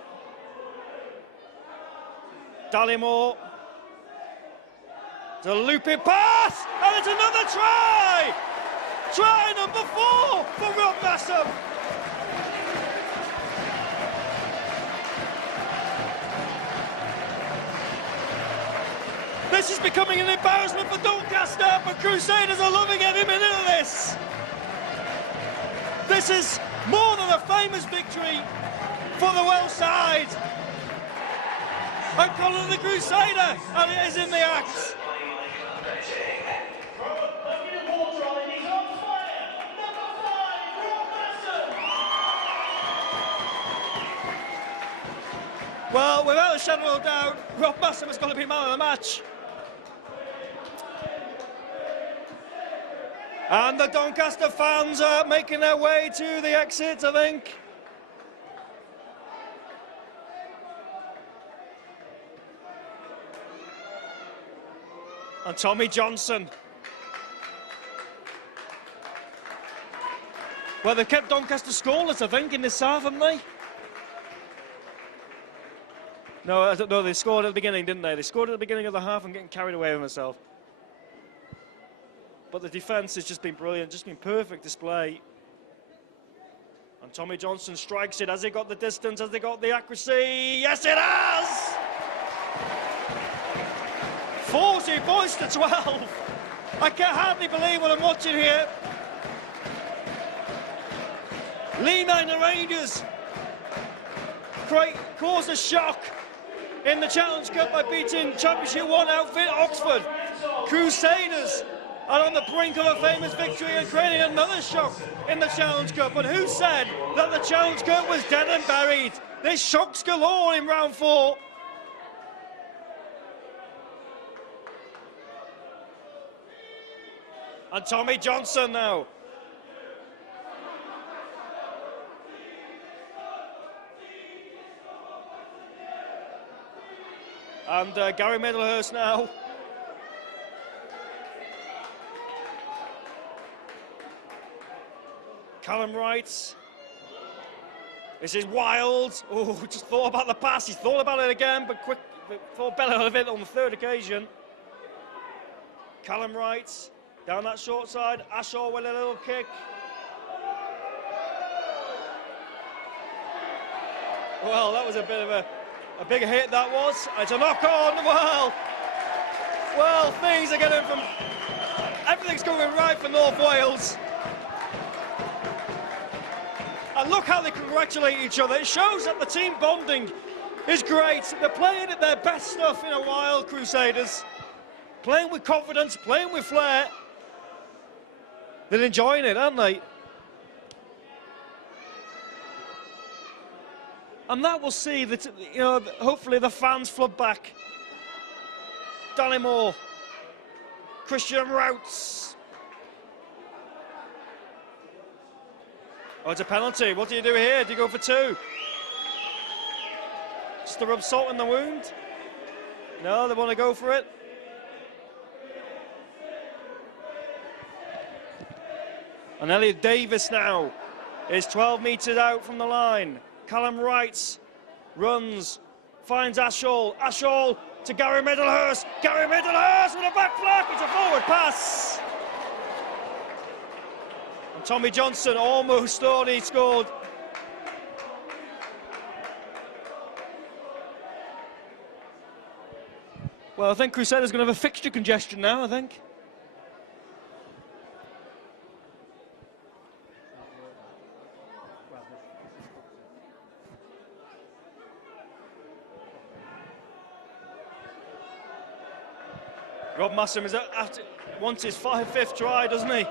Dallimore. It's a looping pass, and it's another try! Try number 4 for Rob Massam. This is becoming an embarrassment for Doncaster, but Crusaders are loving every minute of this. This is more than a famous victory for the Welsh side. And Colin the Crusader, and it is in the act. Well, without a shadow of doubt, Rob Massam has got to be man of the match. And the Doncaster fans are making their way to the exit, I think. And Tommy Johnson. Well, they've kept Doncaster scoreless, I think, in this half, haven't they? No, I don't know, they scored at the beginning, didn't they? They scored at the beginning of the half and getting carried away with themselves. But the defence has just been brilliant, just been perfect display. And Tommy Johnson strikes it. Has he got the distance? Has he got the accuracy? Yes, it has! 40 points to 12. I can hardly believe what I'm watching here. Lee Minor Rangers caused a shock in the Challenge Cup by beating Championship 1 outfit Oxford. Crusaders are on the brink of a famous victory and creating another shock in the Challenge Cup. But who said that the Challenge Cup was dead and buried? There's shocks galore in round 4. And Tommy Johnson now. And Gary Middlehurst now. Callum Wright. This is wild. Oh, just thought about the pass. He's thought about it again, but thought better of it on the 3rd occasion. Callum Wright down that short side. Ashall with a little kick. Well, that was a bit of a big hit, that was. It's a knock on. Well, things are getting from... Everything's going right for North Wales. And look how they congratulate each other. It shows that the team bonding is great. They're playing at their best stuff in a while, Crusaders. Playing with confidence, playing with flair. They're enjoying it, aren't they? And that will see that, hopefully the fans flood back Dallimore. Christian Routs. Oh, it's a penalty. What do you do here? Do you go for two? Just to rub salt in the wound? No, they want to go for it. And Elliot Davis now is 12 metres out from the line. Callum Wright runs, finds Ashall. Ashall to Gary Middlehurst. Gary Middlehurst with a back flap. It's a forward pass. And Tommy Johnson almost thought he scored. Well, I think Crusaders going to have a fixture congestion now, I think. Rob Massam is wants his 5th try, doesn't he?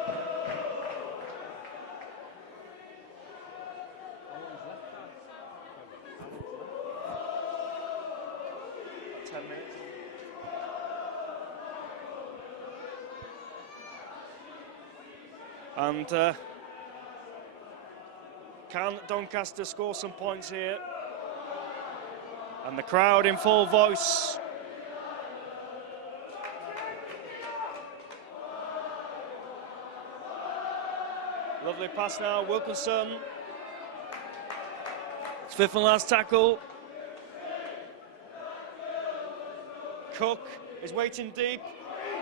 And can Doncaster score some points here? And the crowd in full voice. Lovely pass now, Wilkinson. It's 5th and last tackle. Cook is waiting deep.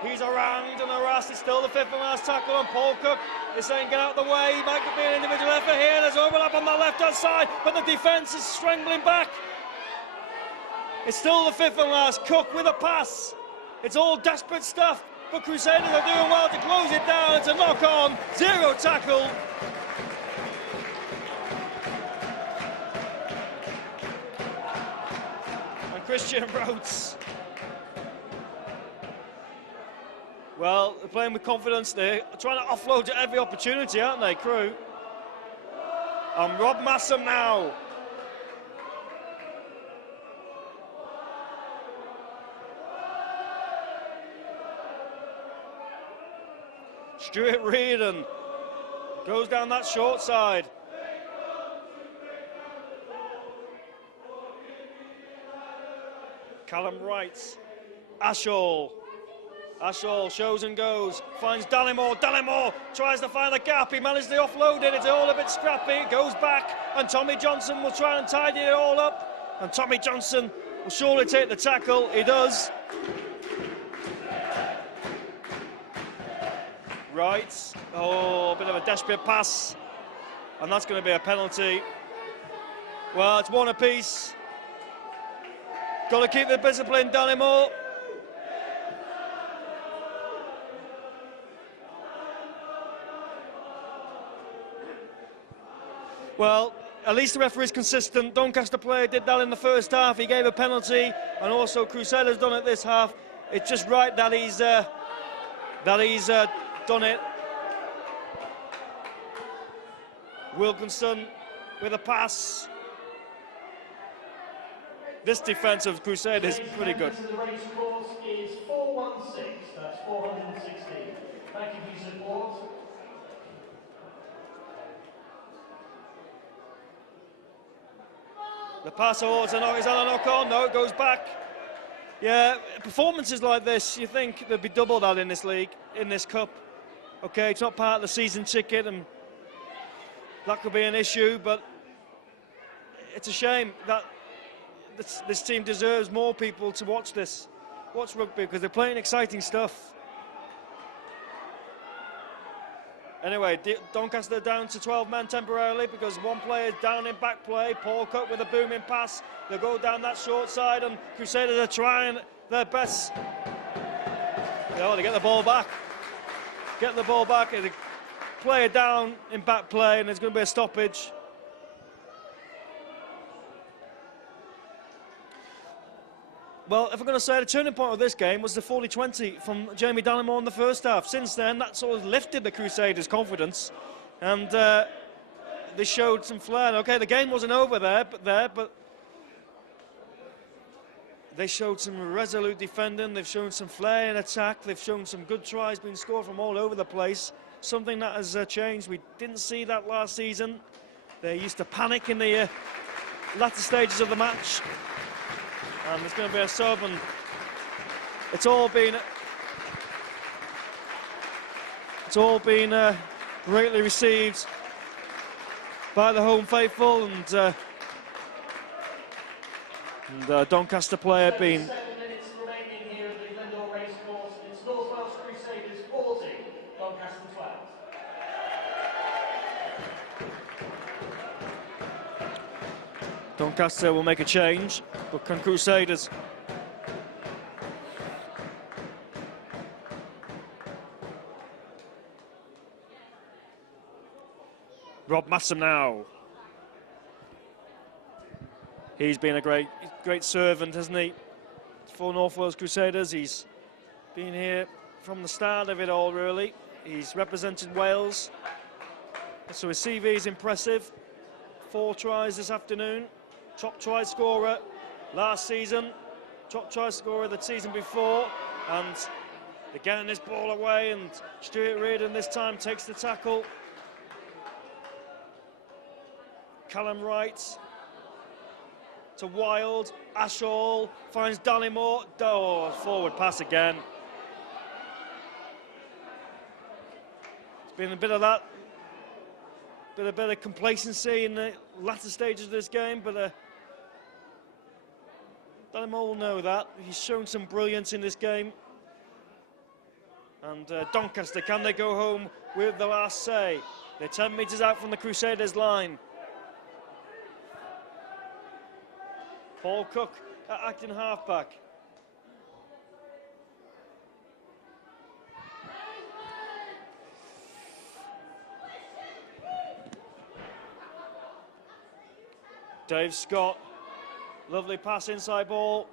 He's around and harassed. It's still the 5th and last tackle, and Paul Cook is saying get out of the way. He might be an individual effort here. There's overlap on the left-hand side, but the defence is strangling back. It's still the 5th and last. Cook with a pass. It's all desperate stuff, but Crusaders are doing well to close it down. It's a knock-on, 0 tackle. And Christian Routs. Well, they're playing with confidence. They're trying to offload at every opportunity, aren't they, Crew? And Rob Massam now. Stuart Reardon goes down that short side. Callum Wright. Ashall. Ashall shows and goes, finds Dallimore. Dallimore tries to find the gap. He managed to offload it. It's all a bit scrappy. It goes back, and Tommy Johnson will try and tidy it all up. And Tommy Johnson will surely take the tackle. He does. Right. Oh, a bit of a desperate pass. And that's going to be a penalty. Well, it's 1 apiece. Got to keep the discipline, Dallimore. Well, at least the referee is consistent. Doncaster player did that in the first half. He gave a penalty, and also Crusaders done it this half. It's just right that he's done it. Wilkinson with a pass. This defence of Crusaders is pretty good. The race course is 416. That's 416. Thank you for your support. The pass towards is on a knock-on. No, it goes back. Yeah, performances like this, you think there'd be double that in this league, in this cup. Okay, it's not part of the season ticket, and that could be an issue, but it's a shame that this team deserves more people to watch rugby, because they're playing exciting stuff. Anyway, Doncaster down to 12 men temporarily because one player is down in back play. Paul Cook with a booming pass. They'll go down that short side, and Crusaders are trying their best. They get the ball back. Get the ball back. The player down in back play, and there's going to be a stoppage. Well, if I'm going to say the turning point of this game was the 40-20 from Jamie Dallimore in the first half. Since then, that sort of lifted the Crusaders' confidence, and they showed some flair. Okay, the game wasn't over there, but they showed some resolute defending, they've shown some flair in attack, they've shown some good tries being scored from all over the place. Something that has changed. We didn't see that last season. They used to panic in the latter stages of the match. And there's going to be a sub, and it's all been greatly received by the home faithful, and Doncaster player being 7 minutes remaining here at the Glendore Racecourse. It's North Wales Crusaders 40, Doncaster 12. Doncaster will make a change, but can Crusaders? Rob Massam now. He's been a great servant, hasn't he, for North Wales Crusaders. He's been here from the start of it all, really. He's represented Wales, so his CV is impressive. 4 tries this afternoon. Top try scorer last season, top try scorer the season before, and they're getting this ball away, and Stuart Reardon this time takes the tackle. Callum Wright to Wild, Ashall finds Dallimore, forward pass again. It's been a bit of that, a bit of complacency in the latter stages of this game, but Dallimore will know that. He's shown some brilliance in this game. And Doncaster, can they go home with the last say? They're 10 metres out from the Crusaders line. Paul Cook at acting halfback. Dave Scott, lovely pass, inside ball,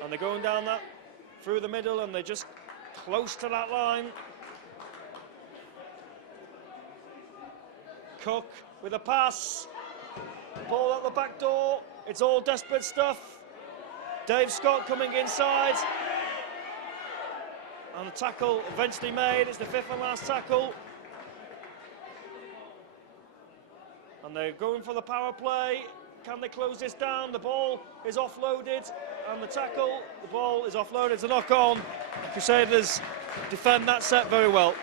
and they're going down that through the middle, and they're just close to that line. Cook with a pass, ball out the back door. It's all desperate stuff. Dave Scott coming inside, and the tackle eventually made. It's the 5th and last tackle. And they're going for the power play. Can they close this down? The ball is offloaded, and the tackle, the ball is offloaded. It's a knock on. Crusaders defend that set very well.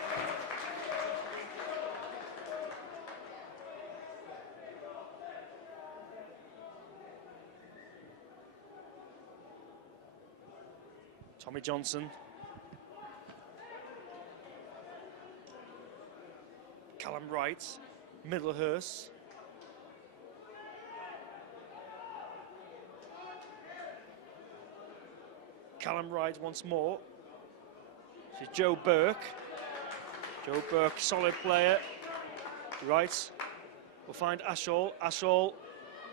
Tommy Johnson. Callum Wright, Middlehurst. Callum Wright once more. This is Joe Burke. Joe Burke, solid player. Wright will find Ashall. Ashall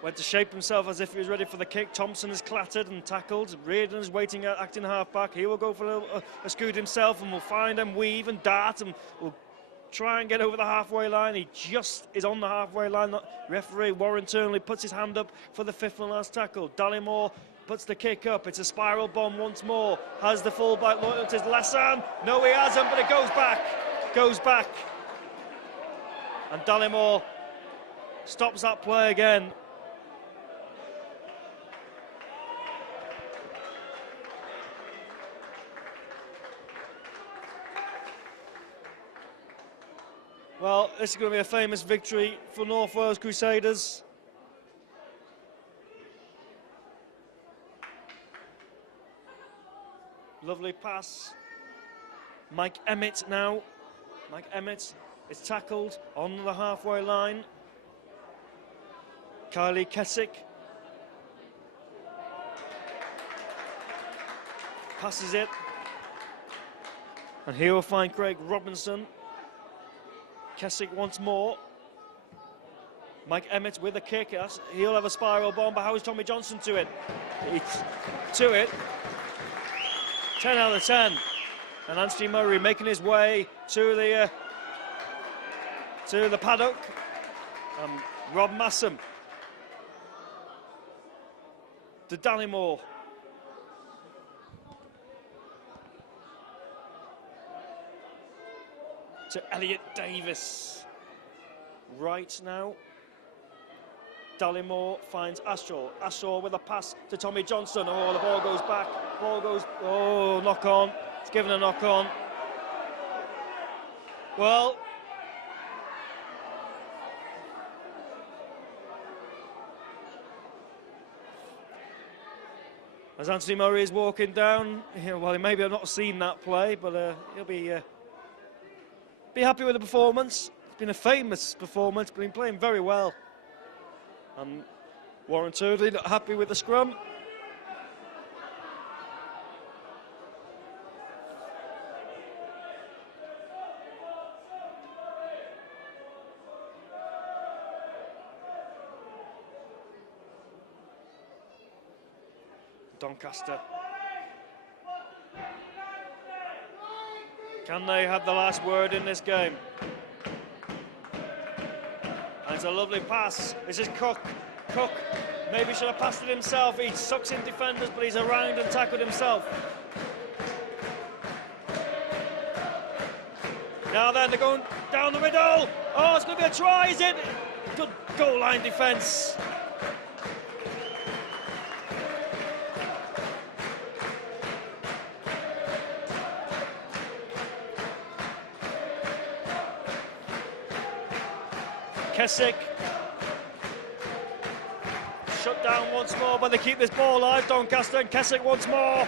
went to shape himself as if he was ready for the kick. Thompson is clattered and tackled. Reardon is waiting at acting halfback. He will go for a scoot himself and will find and weave and dart and will try and get over the halfway line. He just is on the halfway line. Referee Warren Turnley puts his hand up for the 5th and last tackle. Dallimore puts the kick up. It's a spiral bomb once more. Has the fullback loyal to Lassan? No, he hasn't, but it goes back. Goes back. And Dallimore stops that play again. Well, this is going to be a famous victory for North Wales Crusaders. Lovely pass. Mike Emmett now. Mike Emmett is tackled on the halfway line. Kylie Kessick passes it. And here we'll find Craig Robinson. Kessick once more. Mike Emmett with a kick. He'll have a spiral bomb, but how is Tommy Johnson to it? To it. 10 out of 10. And Anthony Murray making his way to the paddock. Rob Massam. To Dallimore. to Elliot Davis. Right now. Dallimore finds Ashaw. Ashaw with a pass to Tommy Johnson. Oh, the ball goes back. Ball goes. Oh, knock on. It's given a knock on. Well, as Anthony Murray is walking down, well, he maybe have not seen that play, but he'll be happy with the performance. It's been a famous performance, but been playing very well. And Warren Turdley not happy with the scrum. Doncaster. Can they have the last word in this game? And it's a lovely pass. This is Cook. Cook maybe should have passed it himself. He sucks in defenders, but he's around and tackled himself. Now then, they're going down the middle. Oh, it's going to be a try, is it? Good goal line defence. Keswick shut down once more, but they keep this ball alive. Doncaster and Keswick once more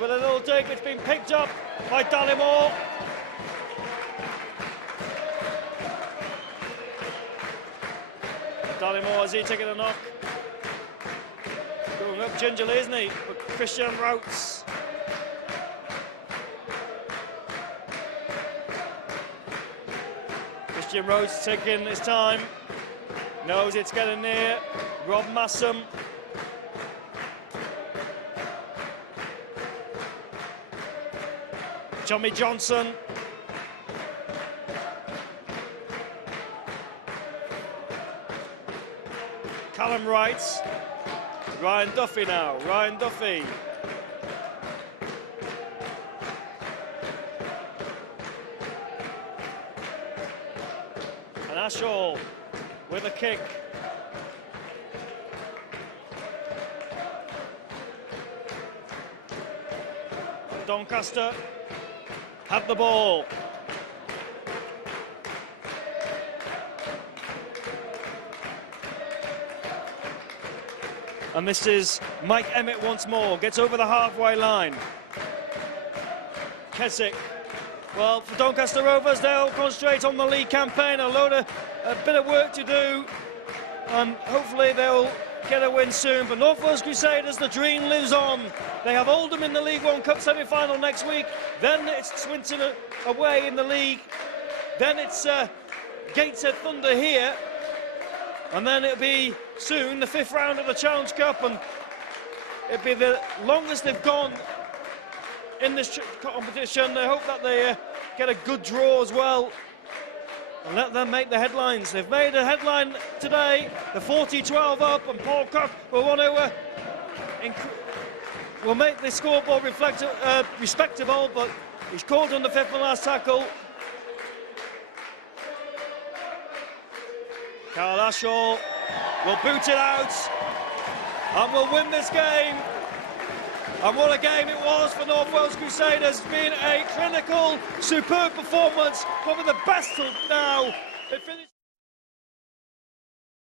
with a little dig. It's been picked up by Dallimore. Dallimore, is he taking a knock? Going up gingerly, isn't he? But Christian Routs. Christian Rhodes taking his time, knows it's getting near. Rob Massam. Tommy Johnson. Callum Wright. Ryan Duffy now, Ryan Duffy. Ashall with a kick. Doncaster have the ball. And this is Mike Emmett once more, gets over the halfway line. Keswick. Well, for Doncaster Rovers, they'll concentrate on the league campaign. A bit of work to do, and hopefully they'll get a win soon. But North Wales Crusaders, the dream lives on. They have Oldham in the League One Cup semi-final next week. Then it's Swinton away in the league. Then it's Gateshead Thunder here, and then it'll be soon the 5th round of the Challenge Cup, and it'll be the longest they've gone in this competition. I hope that they get a good draw as well and let them make the headlines. They've made a headline today, the 40-12 up, and Paul Cook will want to will make the scoreboard respectable, but he's called on the 5th and last tackle. Carl Ashall will boot it out and will win this game. And what a game it was for North Wales Crusaders. It's been a clinical, superb performance, probably the best till now. It finished